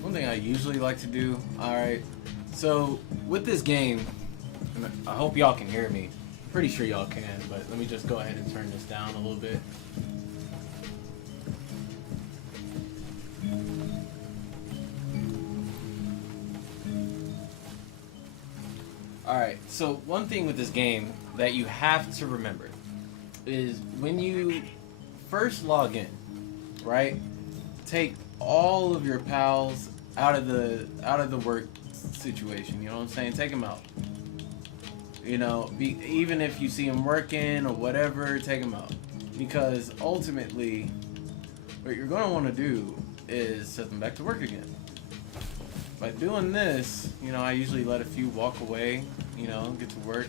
One thing I usually like to do. Alright, so with this game, and I hope y'all can hear me. Pretty sure y'all can, but let me just go ahead and turn this down a little bit. Alright, so one thing with this game that you have to remember is when you first log in, right? Take all of your pals out of the work situation, you know what I'm saying? Take them out. You know, even if you see them working or whatever, take them out. Because ultimately, what you're going to want to do is set them back to work again. By doing this, you know, I usually let a few walk away, you know, get to work.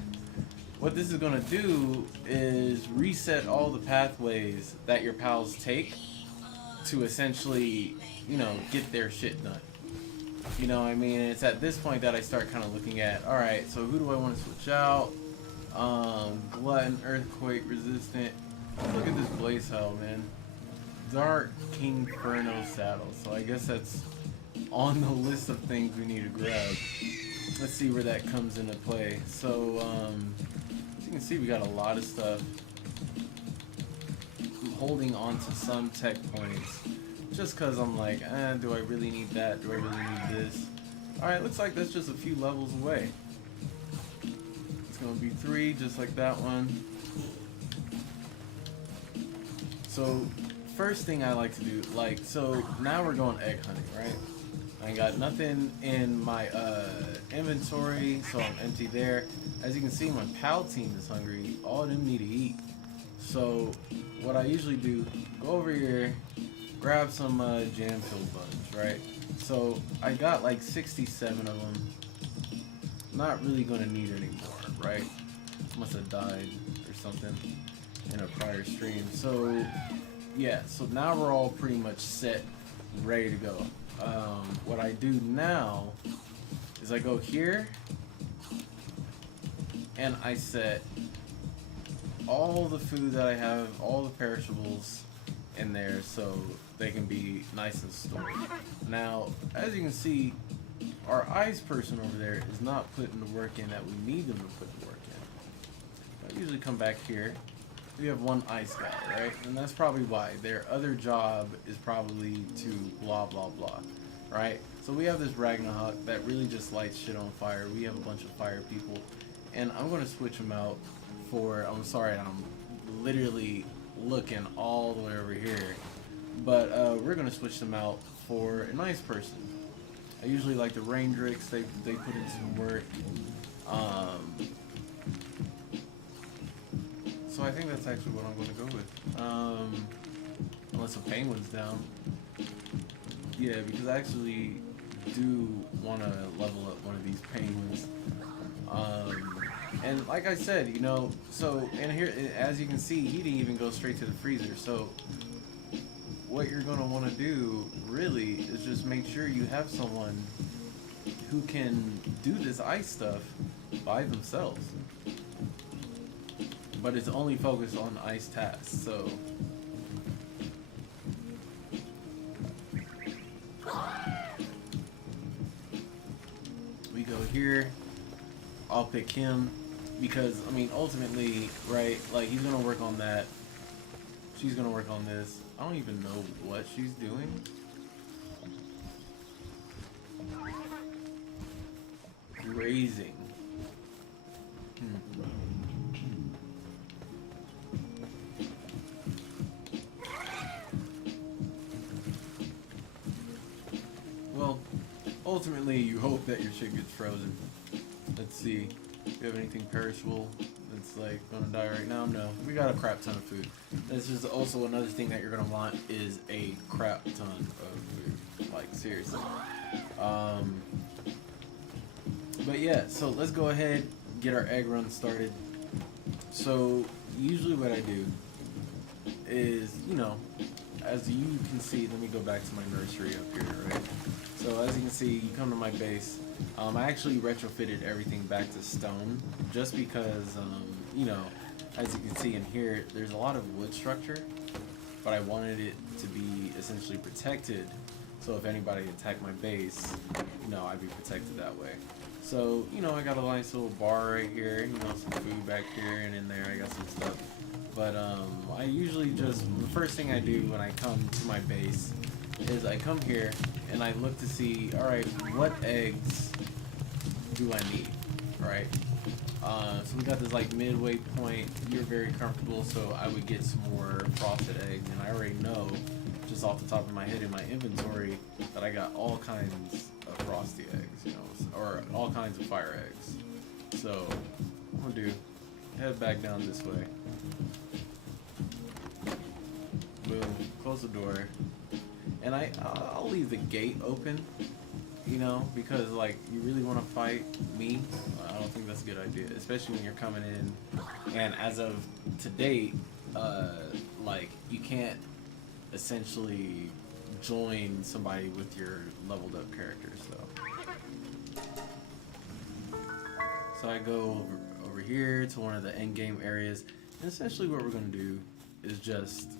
What this is going to do is reset all the pathways that your pals take to essentially, you know, get their shit done. You know what I mean? It's at this point that I start kind of looking at, alright, so who do I want to switch out? Glutton, Earthquake, Resistant. Look at this Blaze Hell, man. Dark King Inferno Saddle. So I guess that's on the list of things we need to grab. Let's see where that comes into play. So, as you can see, we got a lot of stuff. I'm holding on to some tech points. Just because I'm like, do I really need that? Do I really need this? Alright, looks like that's just a few levels away. It's going to be 3, just like that one. So, first thing I like to do, so now we're going egg hunting, right? I got nothing in my inventory, so I'm empty there. As you can see, my pal team is hungry. All of them need to eat. So, what I usually do, go over here, grab some jam-filled buns, right? So I got like 67 of them. Not really gonna need any more, right? Must have died or something in a prior stream. So yeah, so now we're all pretty much set, ready to go. What I do now is I go here and I set all the food that I have, all the perishables in there, so they can be nice and stored. Now, as you can see, our ice person over there is not putting the work in that we need them to put the work in. I usually come back here. We have one ice guy, right? And that's probably why. Their other job is probably to blah, blah, blah, right? So we have this Ragnarok that really just lights shit on fire. We have a bunch of fire people. And I'm going to switch them out for, I'm sorry, I'm literally looking all the way over here. But we're going to switch them out for a nice person. I usually like the Raindricks. They put in some work. So I think that's actually what I'm going to go with. Unless a penguin's down. Yeah, because I actually do want to level up one of these penguins. And like I said, you know, so, and here, as you can see, he didn't even go straight to the freezer. So what you're going to want to do, really, is just make sure you have someone who can do this ice stuff by themselves. But it's only focused on ice tasks, so... we go here. I'll pick him because, I mean, ultimately, right, like, he's gonna work on that. She's gonna work on this. I don't even know what she's doing. Grazing. Well, ultimately, you hope that your shit gets frozen. Let's see. Do you have anything perishable that's like gonna die right now? No. We got a crap ton of food. This is also another thing that you're gonna want is a crap ton of food. Like, seriously. But yeah, so let's go ahead, get our egg run started. So usually what I do is, you know, as you can see, let me go back to my nursery up here, right? So as you can see, you come to my base. I actually retrofitted everything back to stone just because, you know, as you can see in here, there's a lot of wood structure, but I wanted it to be essentially protected. So if anybody attacked my base, you know, I'd be protected that way. So, you know, I got a nice little bar right here, you know, some food back here, and in there I got some stuff. But I usually just, the first thing I do when I come to my base is I come here and I look to see, alright, what eggs do I need, right? So we got this like midway point, you're very comfortable, so I would get some more frosted eggs, and I already know, just off the top of my head in my inventory, that I got all kinds of frosty eggs, you know, or all kinds of fire eggs. So, what I'm gonna do, head back down this way. Boom, close the door. And I'll leave the gate open, you know, because like you really want to fight me. I don't think that's a good idea, especially when you're coming in. And as of to date, like you can't essentially join somebody with your leveled up character. So I go over here to one of the end game areas, and essentially what we're gonna do is just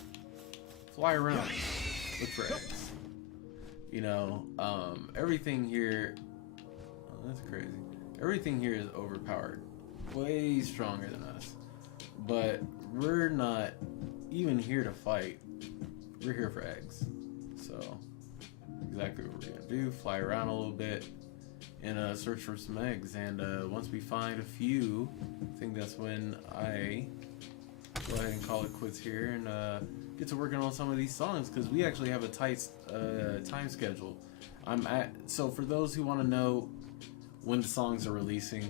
fly around, look for eggs. You know, everything here, oh, that's crazy. Everything here is overpowered, way stronger than us. But we're not even here to fight. We're here for eggs. So, exactly what we're gonna do, fly around a little bit and search for some eggs. And once we find a few, I think that's when I go ahead and call it quits here and get to working on some of these songs, because we actually have a tight time schedule. So for those who want to know when the songs are releasing,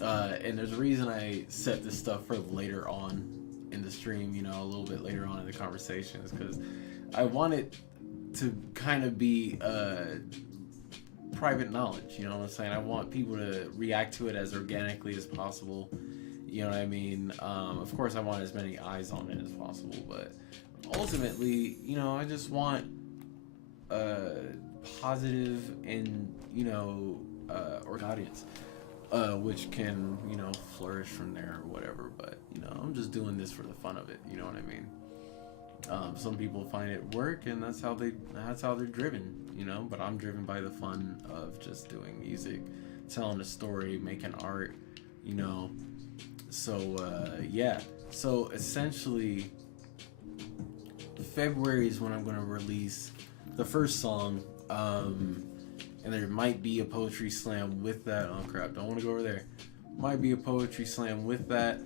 and there's a reason I set this stuff for later on in the stream, you know, a little bit later on in the conversations, because I want it to kind of be private knowledge, you know what I'm saying? I want people to react to it as organically as possible. You know what I mean? Of course, I want as many eyes on it as possible, but ultimately, you know, I just want positive and, you know, audience, which can, you know, flourish from there or whatever. But, you know, I'm just doing this for the fun of it. You know what I mean? Some people find it work, and that's how they're driven, you know. But I'm driven by the fun of just doing music, telling a story, making art, you know. So yeah, so essentially February is when I'm going to release the first song, and there might be a poetry slam with that. Oh crap, don't want to go over there. Might be a poetry slam with that,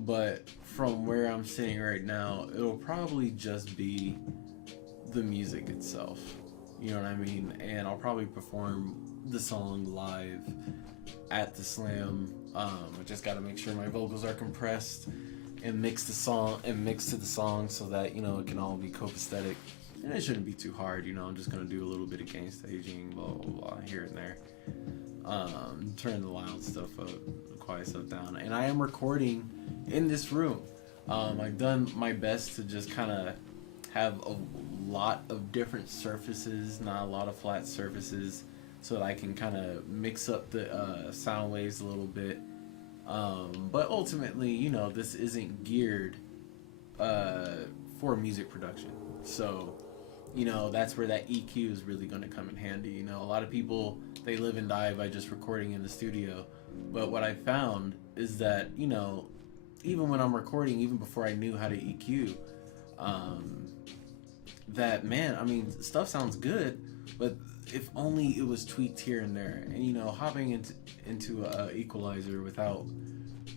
but from where I'm sitting right now, it'll probably just be the music itself, you know what I mean? And I'll probably perform the song live at the slam. I just got to make sure my vocals are compressed and mixed to the song so that, you know, it can all be copacetic. And it shouldn't be too hard, you know. I'm just gonna do a little bit of game staging, blah blah blah, here and there. Turn the loud stuff up, the quiet stuff down. And I am recording in this room. I've done my best to just kind of have a lot of different surfaces, not a lot of flat surfaces, so that I can kind of mix up the sound waves a little bit. But ultimately, you know, this isn't geared for music production. So, you know, that's where that EQ is really going to come in handy. You know, a lot of people, they live and die by just recording in the studio. But what I found is that, you know, even when I'm recording, even before I knew how to EQ, that, man, I mean, stuff sounds good, but if only it was tweaked here and there. And you know, hopping into a equalizer without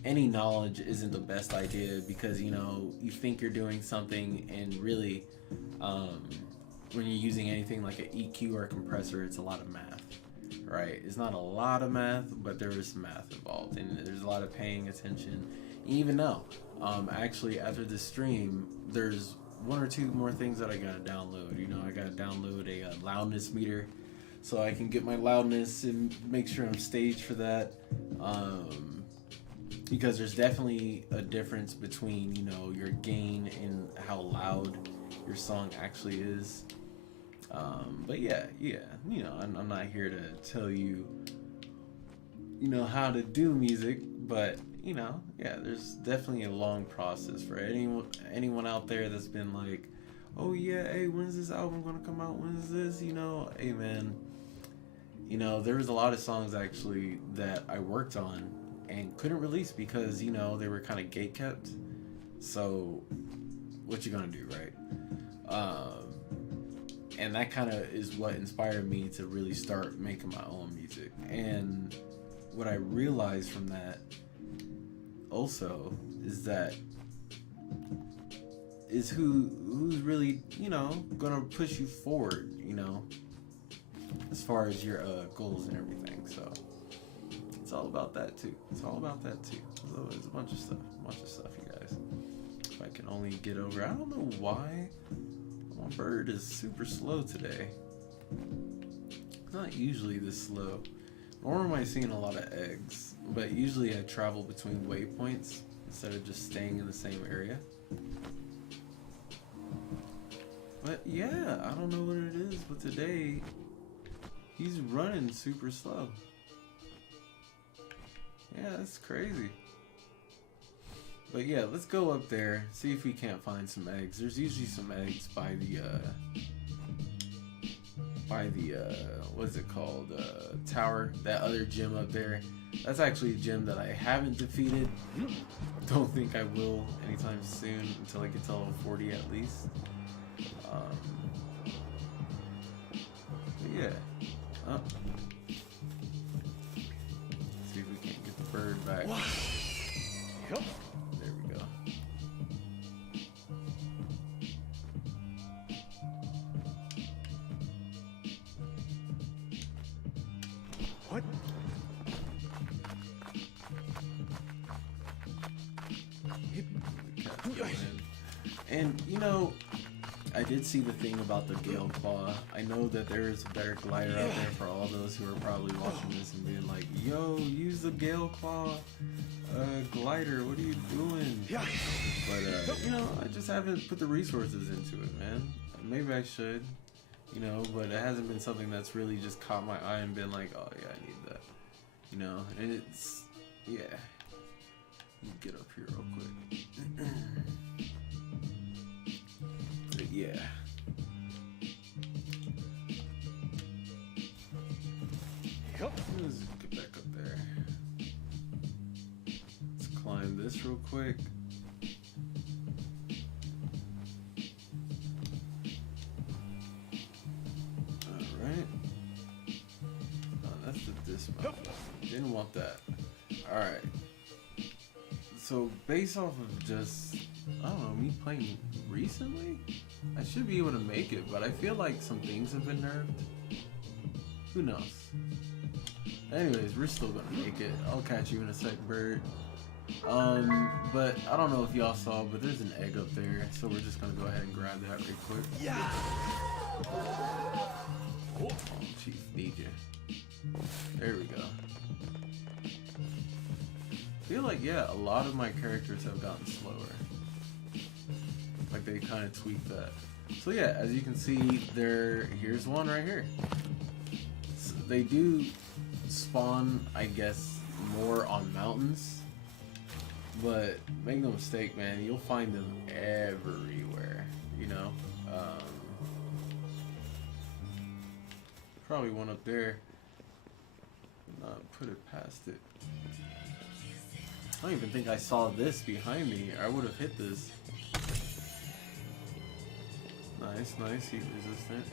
any knowledge isn't the best idea, because you know, you think you're doing something, and really when you're using anything like an EQ or a compressor, it's a lot of math, right? It's not a lot of math, but there is some math involved, and there's a lot of paying attention. Even though actually after this stream, there's one or two more things that I gotta download. You know, I gotta download a loudness meter so I can get my loudness and make sure I'm staged for that. Because there's definitely a difference between, you know, your gain and how loud your song actually is. But yeah, you know, I'm not here to tell you, you know, how to do music, but you know, yeah, there's definitely a long process for anyone out there that's been like, oh yeah, hey, when's this album gonna come out? When's this? You know, hey man, you know, there was a lot of songs actually that I worked on and couldn't release because, you know, they were kind of gate kept. So what you gonna do, right? And that kind of is what inspired me to really start making my own music. And what I realized from that also is that is who's really, you know, gonna push you forward, you know, as far as your goals and everything. So it's all about that too. It's all about that too. So there's a bunch of stuff, you guys. If I can only get over, I don't know why my bird is super slow today. It's not usually this slow. Nor am I seeing a lot of eggs, but usually I travel between waypoints instead of just staying in the same area. But yeah, I don't know what it is, but today he's running super slow. Yeah, that's crazy. But yeah, let's go up there, see if we can't find some eggs. There's usually some eggs by the what's it called, tower, that other gym up there. That's actually a gym that I haven't defeated. Don't think I will anytime soon, until I get to level 40 at least. But yeah, see if we can't get the bird back. Yep. There we go. What? And you know, I did see the thing about the Gale Claw. I know that there is a better glider out there for all those who are probably watching this and being like, yo, use the Gale Claw glider, what are you doing? But you know, I just haven't put the resources into it, man. Maybe I should, you know, but it hasn't been something that's really just caught my eye and been like, oh yeah, I need that, you know. And it's, yeah, let me get up here real quick. But yeah, let's get back up there. Let's climb this real quick. Alright. Oh, that's the dismount. Didn't want that. Alright. So based off of just, I don't know, me playing recently, I should be able to make it, but I feel like some things have been nerfed. Who knows? Anyways, we're still gonna make it. I'll catch you in a sec, bird. But I don't know if y'all saw, but there's an egg up there, so we're just gonna go ahead and grab that real quick. Yeah. Oh, Chief, need you. There we go. I feel like, yeah, a lot of my characters have gotten slower. Like they kind of tweaked that. So yeah, as you can see, here's one right here. So they do spawn, I guess, more on mountains, but make no mistake, man, you'll find them everywhere, you know. Probably one up there. Not put it past it. I don't even think I saw this behind me. I would have hit this. Nice, nice, heat resistant.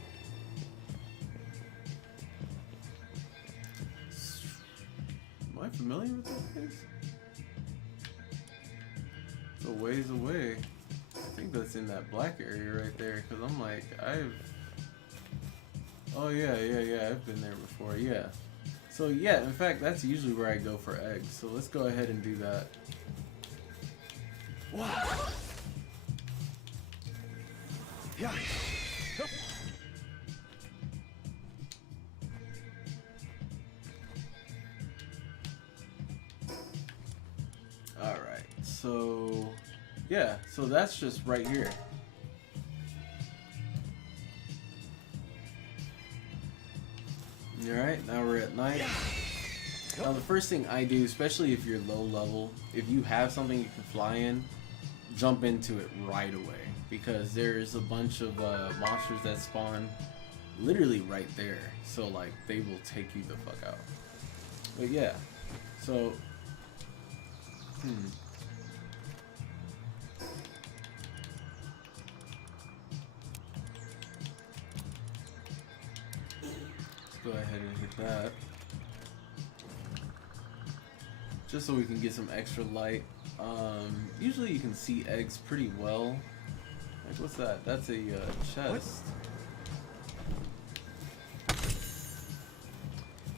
Am I familiar with this place? It's a ways away. I think that's in that black area right there, because I'm like, oh yeah, I've been there before, yeah. So yeah, in fact, that's usually where I go for eggs. So let's go ahead and do that. Wow. Yeah. Alright, so yeah, so that's just right here. Alright, now we're at night. Now the first thing I do, especially if you're low level, if you have something you can fly in, jump into it right away. Because there's a bunch of monsters that spawn literally right there. So like, they will take you the fuck out. But yeah, so... Let's go ahead and hit that. Just so we can get some extra light. Usually you can see eggs pretty well. Like, what's that? That's a chest.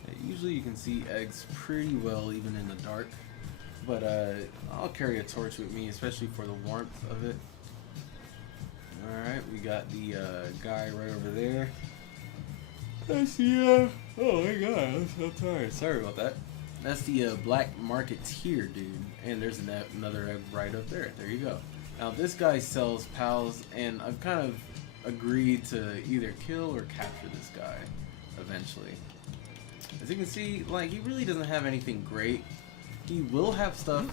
Yeah, usually you can see eggs pretty well even in the dark. But I'll carry a torch with me, especially for the warmth of it. Alright, we got the guy right over there. That's the, oh my god, I'm so tired. Sorry about that. That's the black marketeer dude. And there's another egg right up there. There you go. Now this guy sells pals, and I've kind of agreed to either kill or capture this guy eventually. As you can see, like, he really doesn't have anything great. He will have stuff,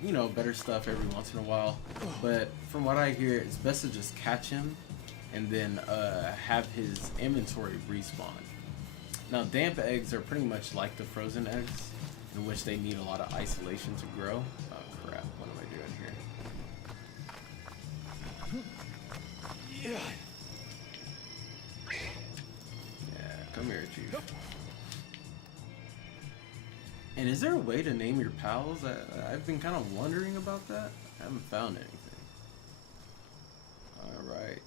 you know, better stuff every once in a while, but from what I hear, it's best to just catch him and then have his inventory respawn. Now, damp eggs are pretty much like the frozen eggs, in which they need a lot of isolation to grow. Oh crap, what am I doing here? Yeah, come here, Chief. And is there a way to name your pals? I've been kind of wondering about that. I haven't found anything. Alright.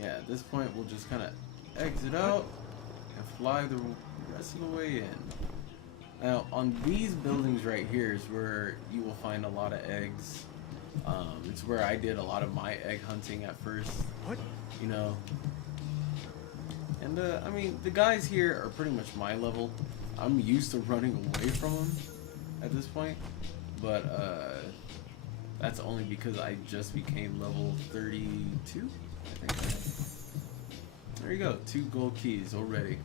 Yeah, at this point we'll just kind of exit out and fly the rest of the way in. Now, on these buildings right here is where you will find a lot of eggs. It's where I did a lot of my egg hunting at first. You know. And, I mean, the guys here are pretty much my level. I'm used to running away from them at this point, but that's only because I just became level 32, I think. There you go, 2 gold keys already.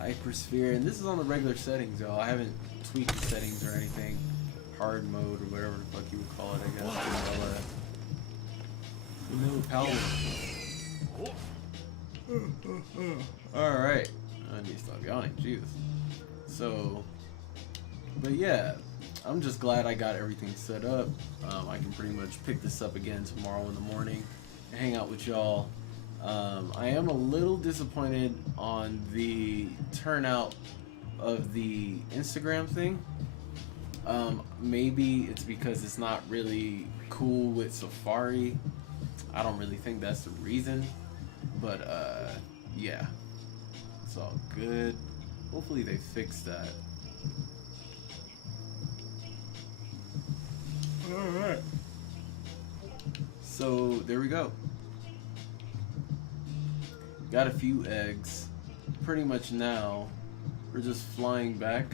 Hypersphere, and this is on the regular settings, though. I haven't tweaked the settings or anything. Hard mode or whatever the fuck you would call it, I guess. Vanilla. Alright. I need to stop yawning, Jesus. So, but yeah, I'm just glad I got everything set up. I can pretty much pick this up again tomorrow in the morning and hang out with y'all. I am a little disappointed on the turnout of the Instagram thing. Maybe it's because it's not really cool with Safari. I don't really think that's the reason, but yeah. It's all good. Hopefully they fix that. Alright. So there we go. Got a few eggs. Pretty much now we're just flying back.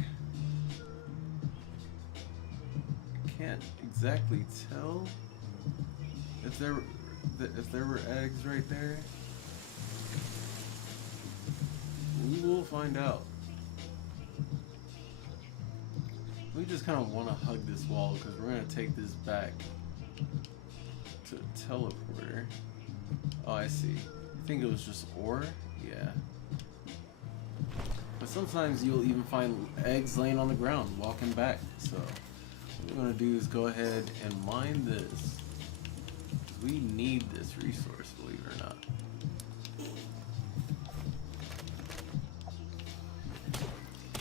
Can't exactly tell if there were eggs right there. We will find out. We just kind of want to hug this wall because we're going to take this back to a teleporter. Oh, I see. I think it was just ore? Yeah. But sometimes you'll even find eggs laying on the ground walking back. So what we're going to do is go ahead and mine this. We need this resource, believe it or not.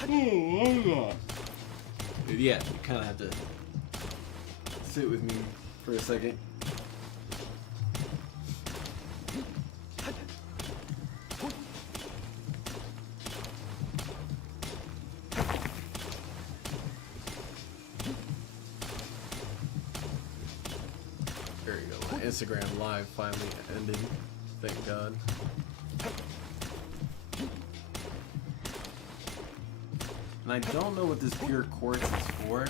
But yeah, you kind of have to sit with me for a second. There you go. My Instagram live finally ended. Thank God. And I don't know what this pure quartz is for,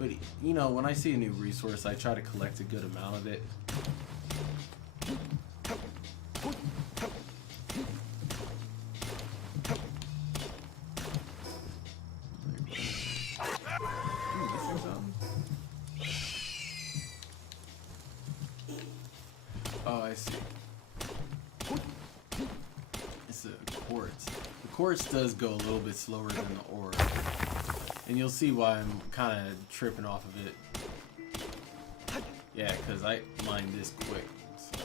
but you know, when I see a new resource, I try to collect a good amount of it. Oh, I see. It's a quartz. The quartz does go a little bit slower than the ore. And you'll see why I'm kind of tripping off of it. Yeah, because I mined this quick. So.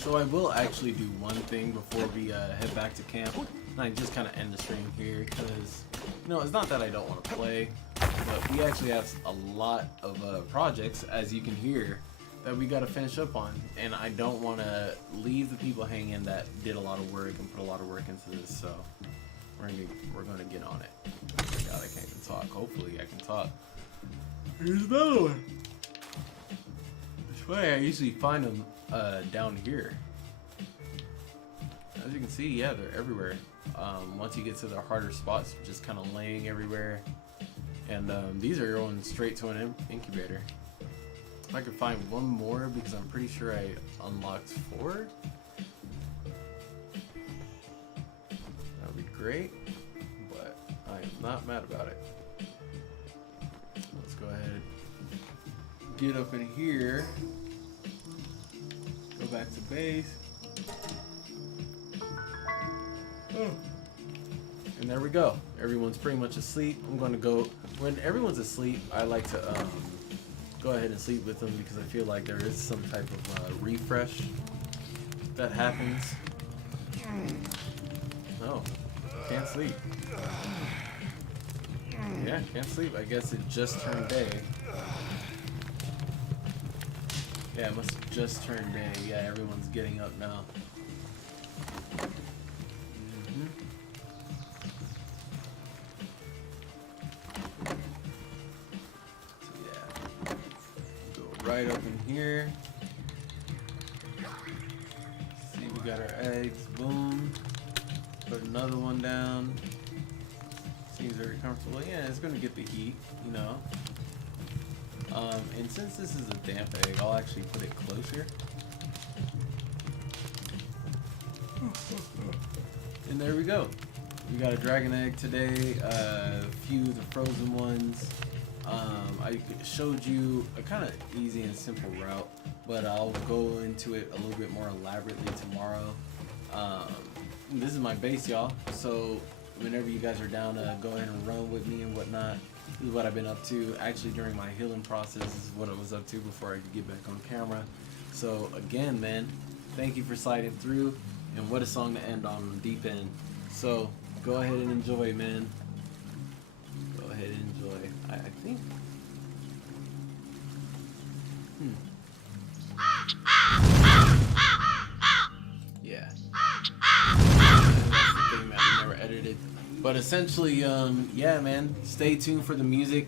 So I will actually do one thing before we head back to camp. And I just kind of end the stream here because, you know, it's not that I don't want to play, but we actually have a lot of projects, as you can hear, that we got to finish up on. And I don't want to leave the people hanging that did a lot of work and put a lot of work into this. So we're gonna get on it. Oh my God, I can't even talk. Hopefully I can talk. Here's another one. This way I usually find them down here. As you can see, yeah, they're everywhere. Once you get to the harder spots, just kind of laying everywhere. And these are going straight to an incubator. If I could find one more, because I'm pretty sure I unlocked 4. That would be great, but I am not mad about it. Let's go ahead, get up in here, go back to base. And there we go. Everyone's pretty much asleep. I'm going to go, when everyone's asleep, I like to go ahead and sleep with them because I feel like there is some type of refresh that happens. Oh, can't sleep. Yeah, can't sleep. I guess it just turned day. Yeah, it must have just turned day. Yeah, everyone's getting up now. Right up in here. See, we got our eggs. Boom. Put another one down. Seems very comfortable. Yeah, it's gonna get the heat, you know. And since this is a damp egg, I'll actually put it closer. And there we go. We got a dragon egg today. A few of the frozen ones. I showed you a kind of easy and simple route, but I'll go into it a little bit more elaborately tomorrow. This is my base, y'all, so whenever you guys are down to go ahead and run with me and whatnot, this is what I've been up to. Actually, during my healing process, this is what I was up to before I could get back on camera. So again, man, thank you for sliding through, and what a song to end on Deep End. So go ahead and enjoy, man. Go ahead and enjoy. I think. Yeah. That's the thing that we never edited. But essentially, yeah, man. Stay tuned for the music.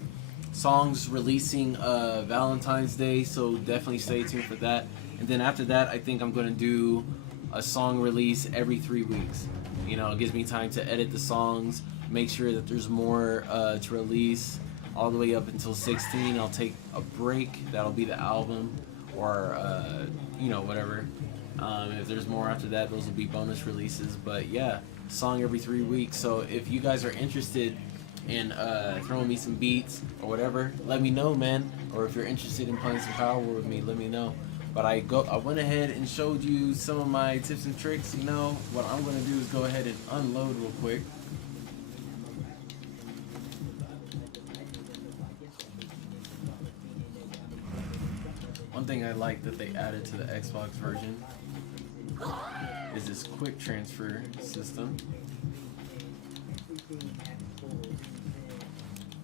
Songs releasing Valentine's Day, so definitely stay tuned for that. And then after that, I think I'm gonna do a song release every 3 weeks. You know, it gives me time to edit the songs, make sure that there's more to release. All the way up until 16, I'll take a break. That'll be the album, or you know, whatever. If there's more after that, those will be bonus releases. But yeah, song every 3 weeks. So if you guys are interested in throwing me some beats or whatever, let me know, man. Or if you're interested in playing some PALWORLD with me, let me know. But I went ahead and showed you some of my tips and tricks. You know, what I'm gonna do is go ahead and unload real quick. thing I like that they added to the Xbox version is this quick transfer system.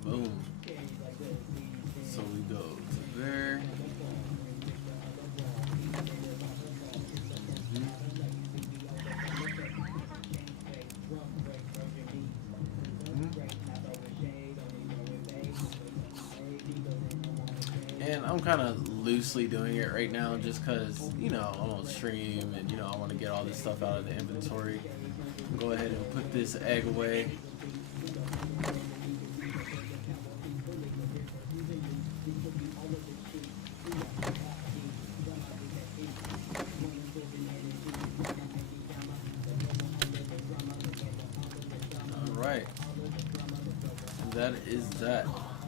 Boom. So we go to there. And I'm kind of loosely doing it right now just because, you know, I'm on stream and, you know, I want to get all this stuff out of the inventory. Go ahead and put this egg away. Alright. And that is that.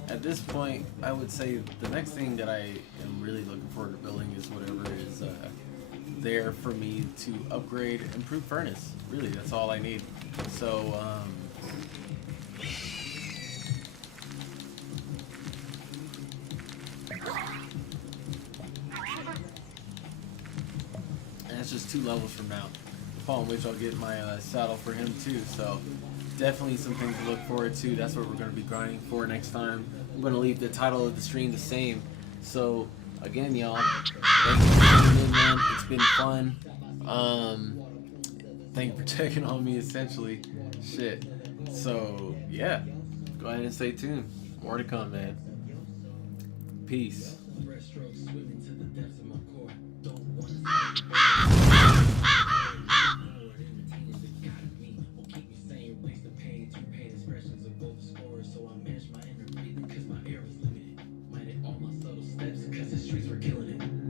At this point, I would say the next thing that I am really looking forward to building is whatever is there for me to upgrade, improve furnace. Really, that's all I need. So, and that's just 2 levels from now, upon which I'll get my saddle for him too. So, definitely some things to look forward to. That's what we're going to be grinding for next time. I'm going to leave the title of the stream the same. So, again, y'all, thank you for tuning in, man. It's been fun. Thank you for checking on me, essentially. Shit. So, yeah. Go ahead and stay tuned. More to come, man. Peace.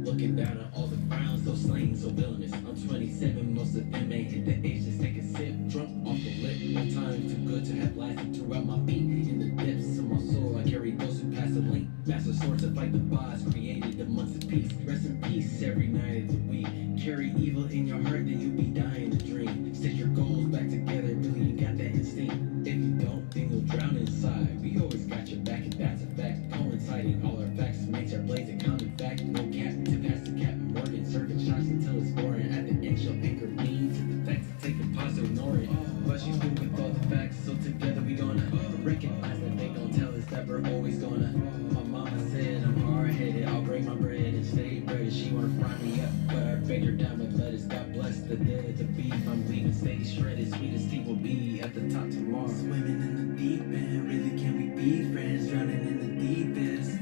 Looking down on all the frowns, so slain, so villainous. I'm 27, most of them ain't hit the age, just take a sip, drunk off the lip. My time's too good to have lasted throughout my feet. In the depths of my soul, I carry those who pass the link. Master sword to fight the boss, created amongst the peace. Rest in peace every night of the week. Carry evil in your heart, then you'll be dying to dream. Stitch your goals back together, really you got that instinct. If you don't, then you'll drown inside. We always got your back, and that's a fact. Coinciding all our facts makes our blades a common fact. No cap to pass the cap, Morgan serving shots until it's boring. At the end, she'll anchor lean to the facts, take a pause to ignore it. But she's good with all the facts, so together we gonna recognize that they gon' tell us that we're always gonna. My mama said I'm hard-headed, I'll break my bread and stay breaded. She wanna fry me up, but I begged her down with lettuce. God bless the dead, the beef I'm leaving, stay shredded. Sweetest tea will be at the top tomorrow. Swimming in the deep end, really can we be friends? Drowning in the deepest,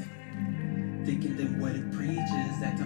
thinking that what it preaches, that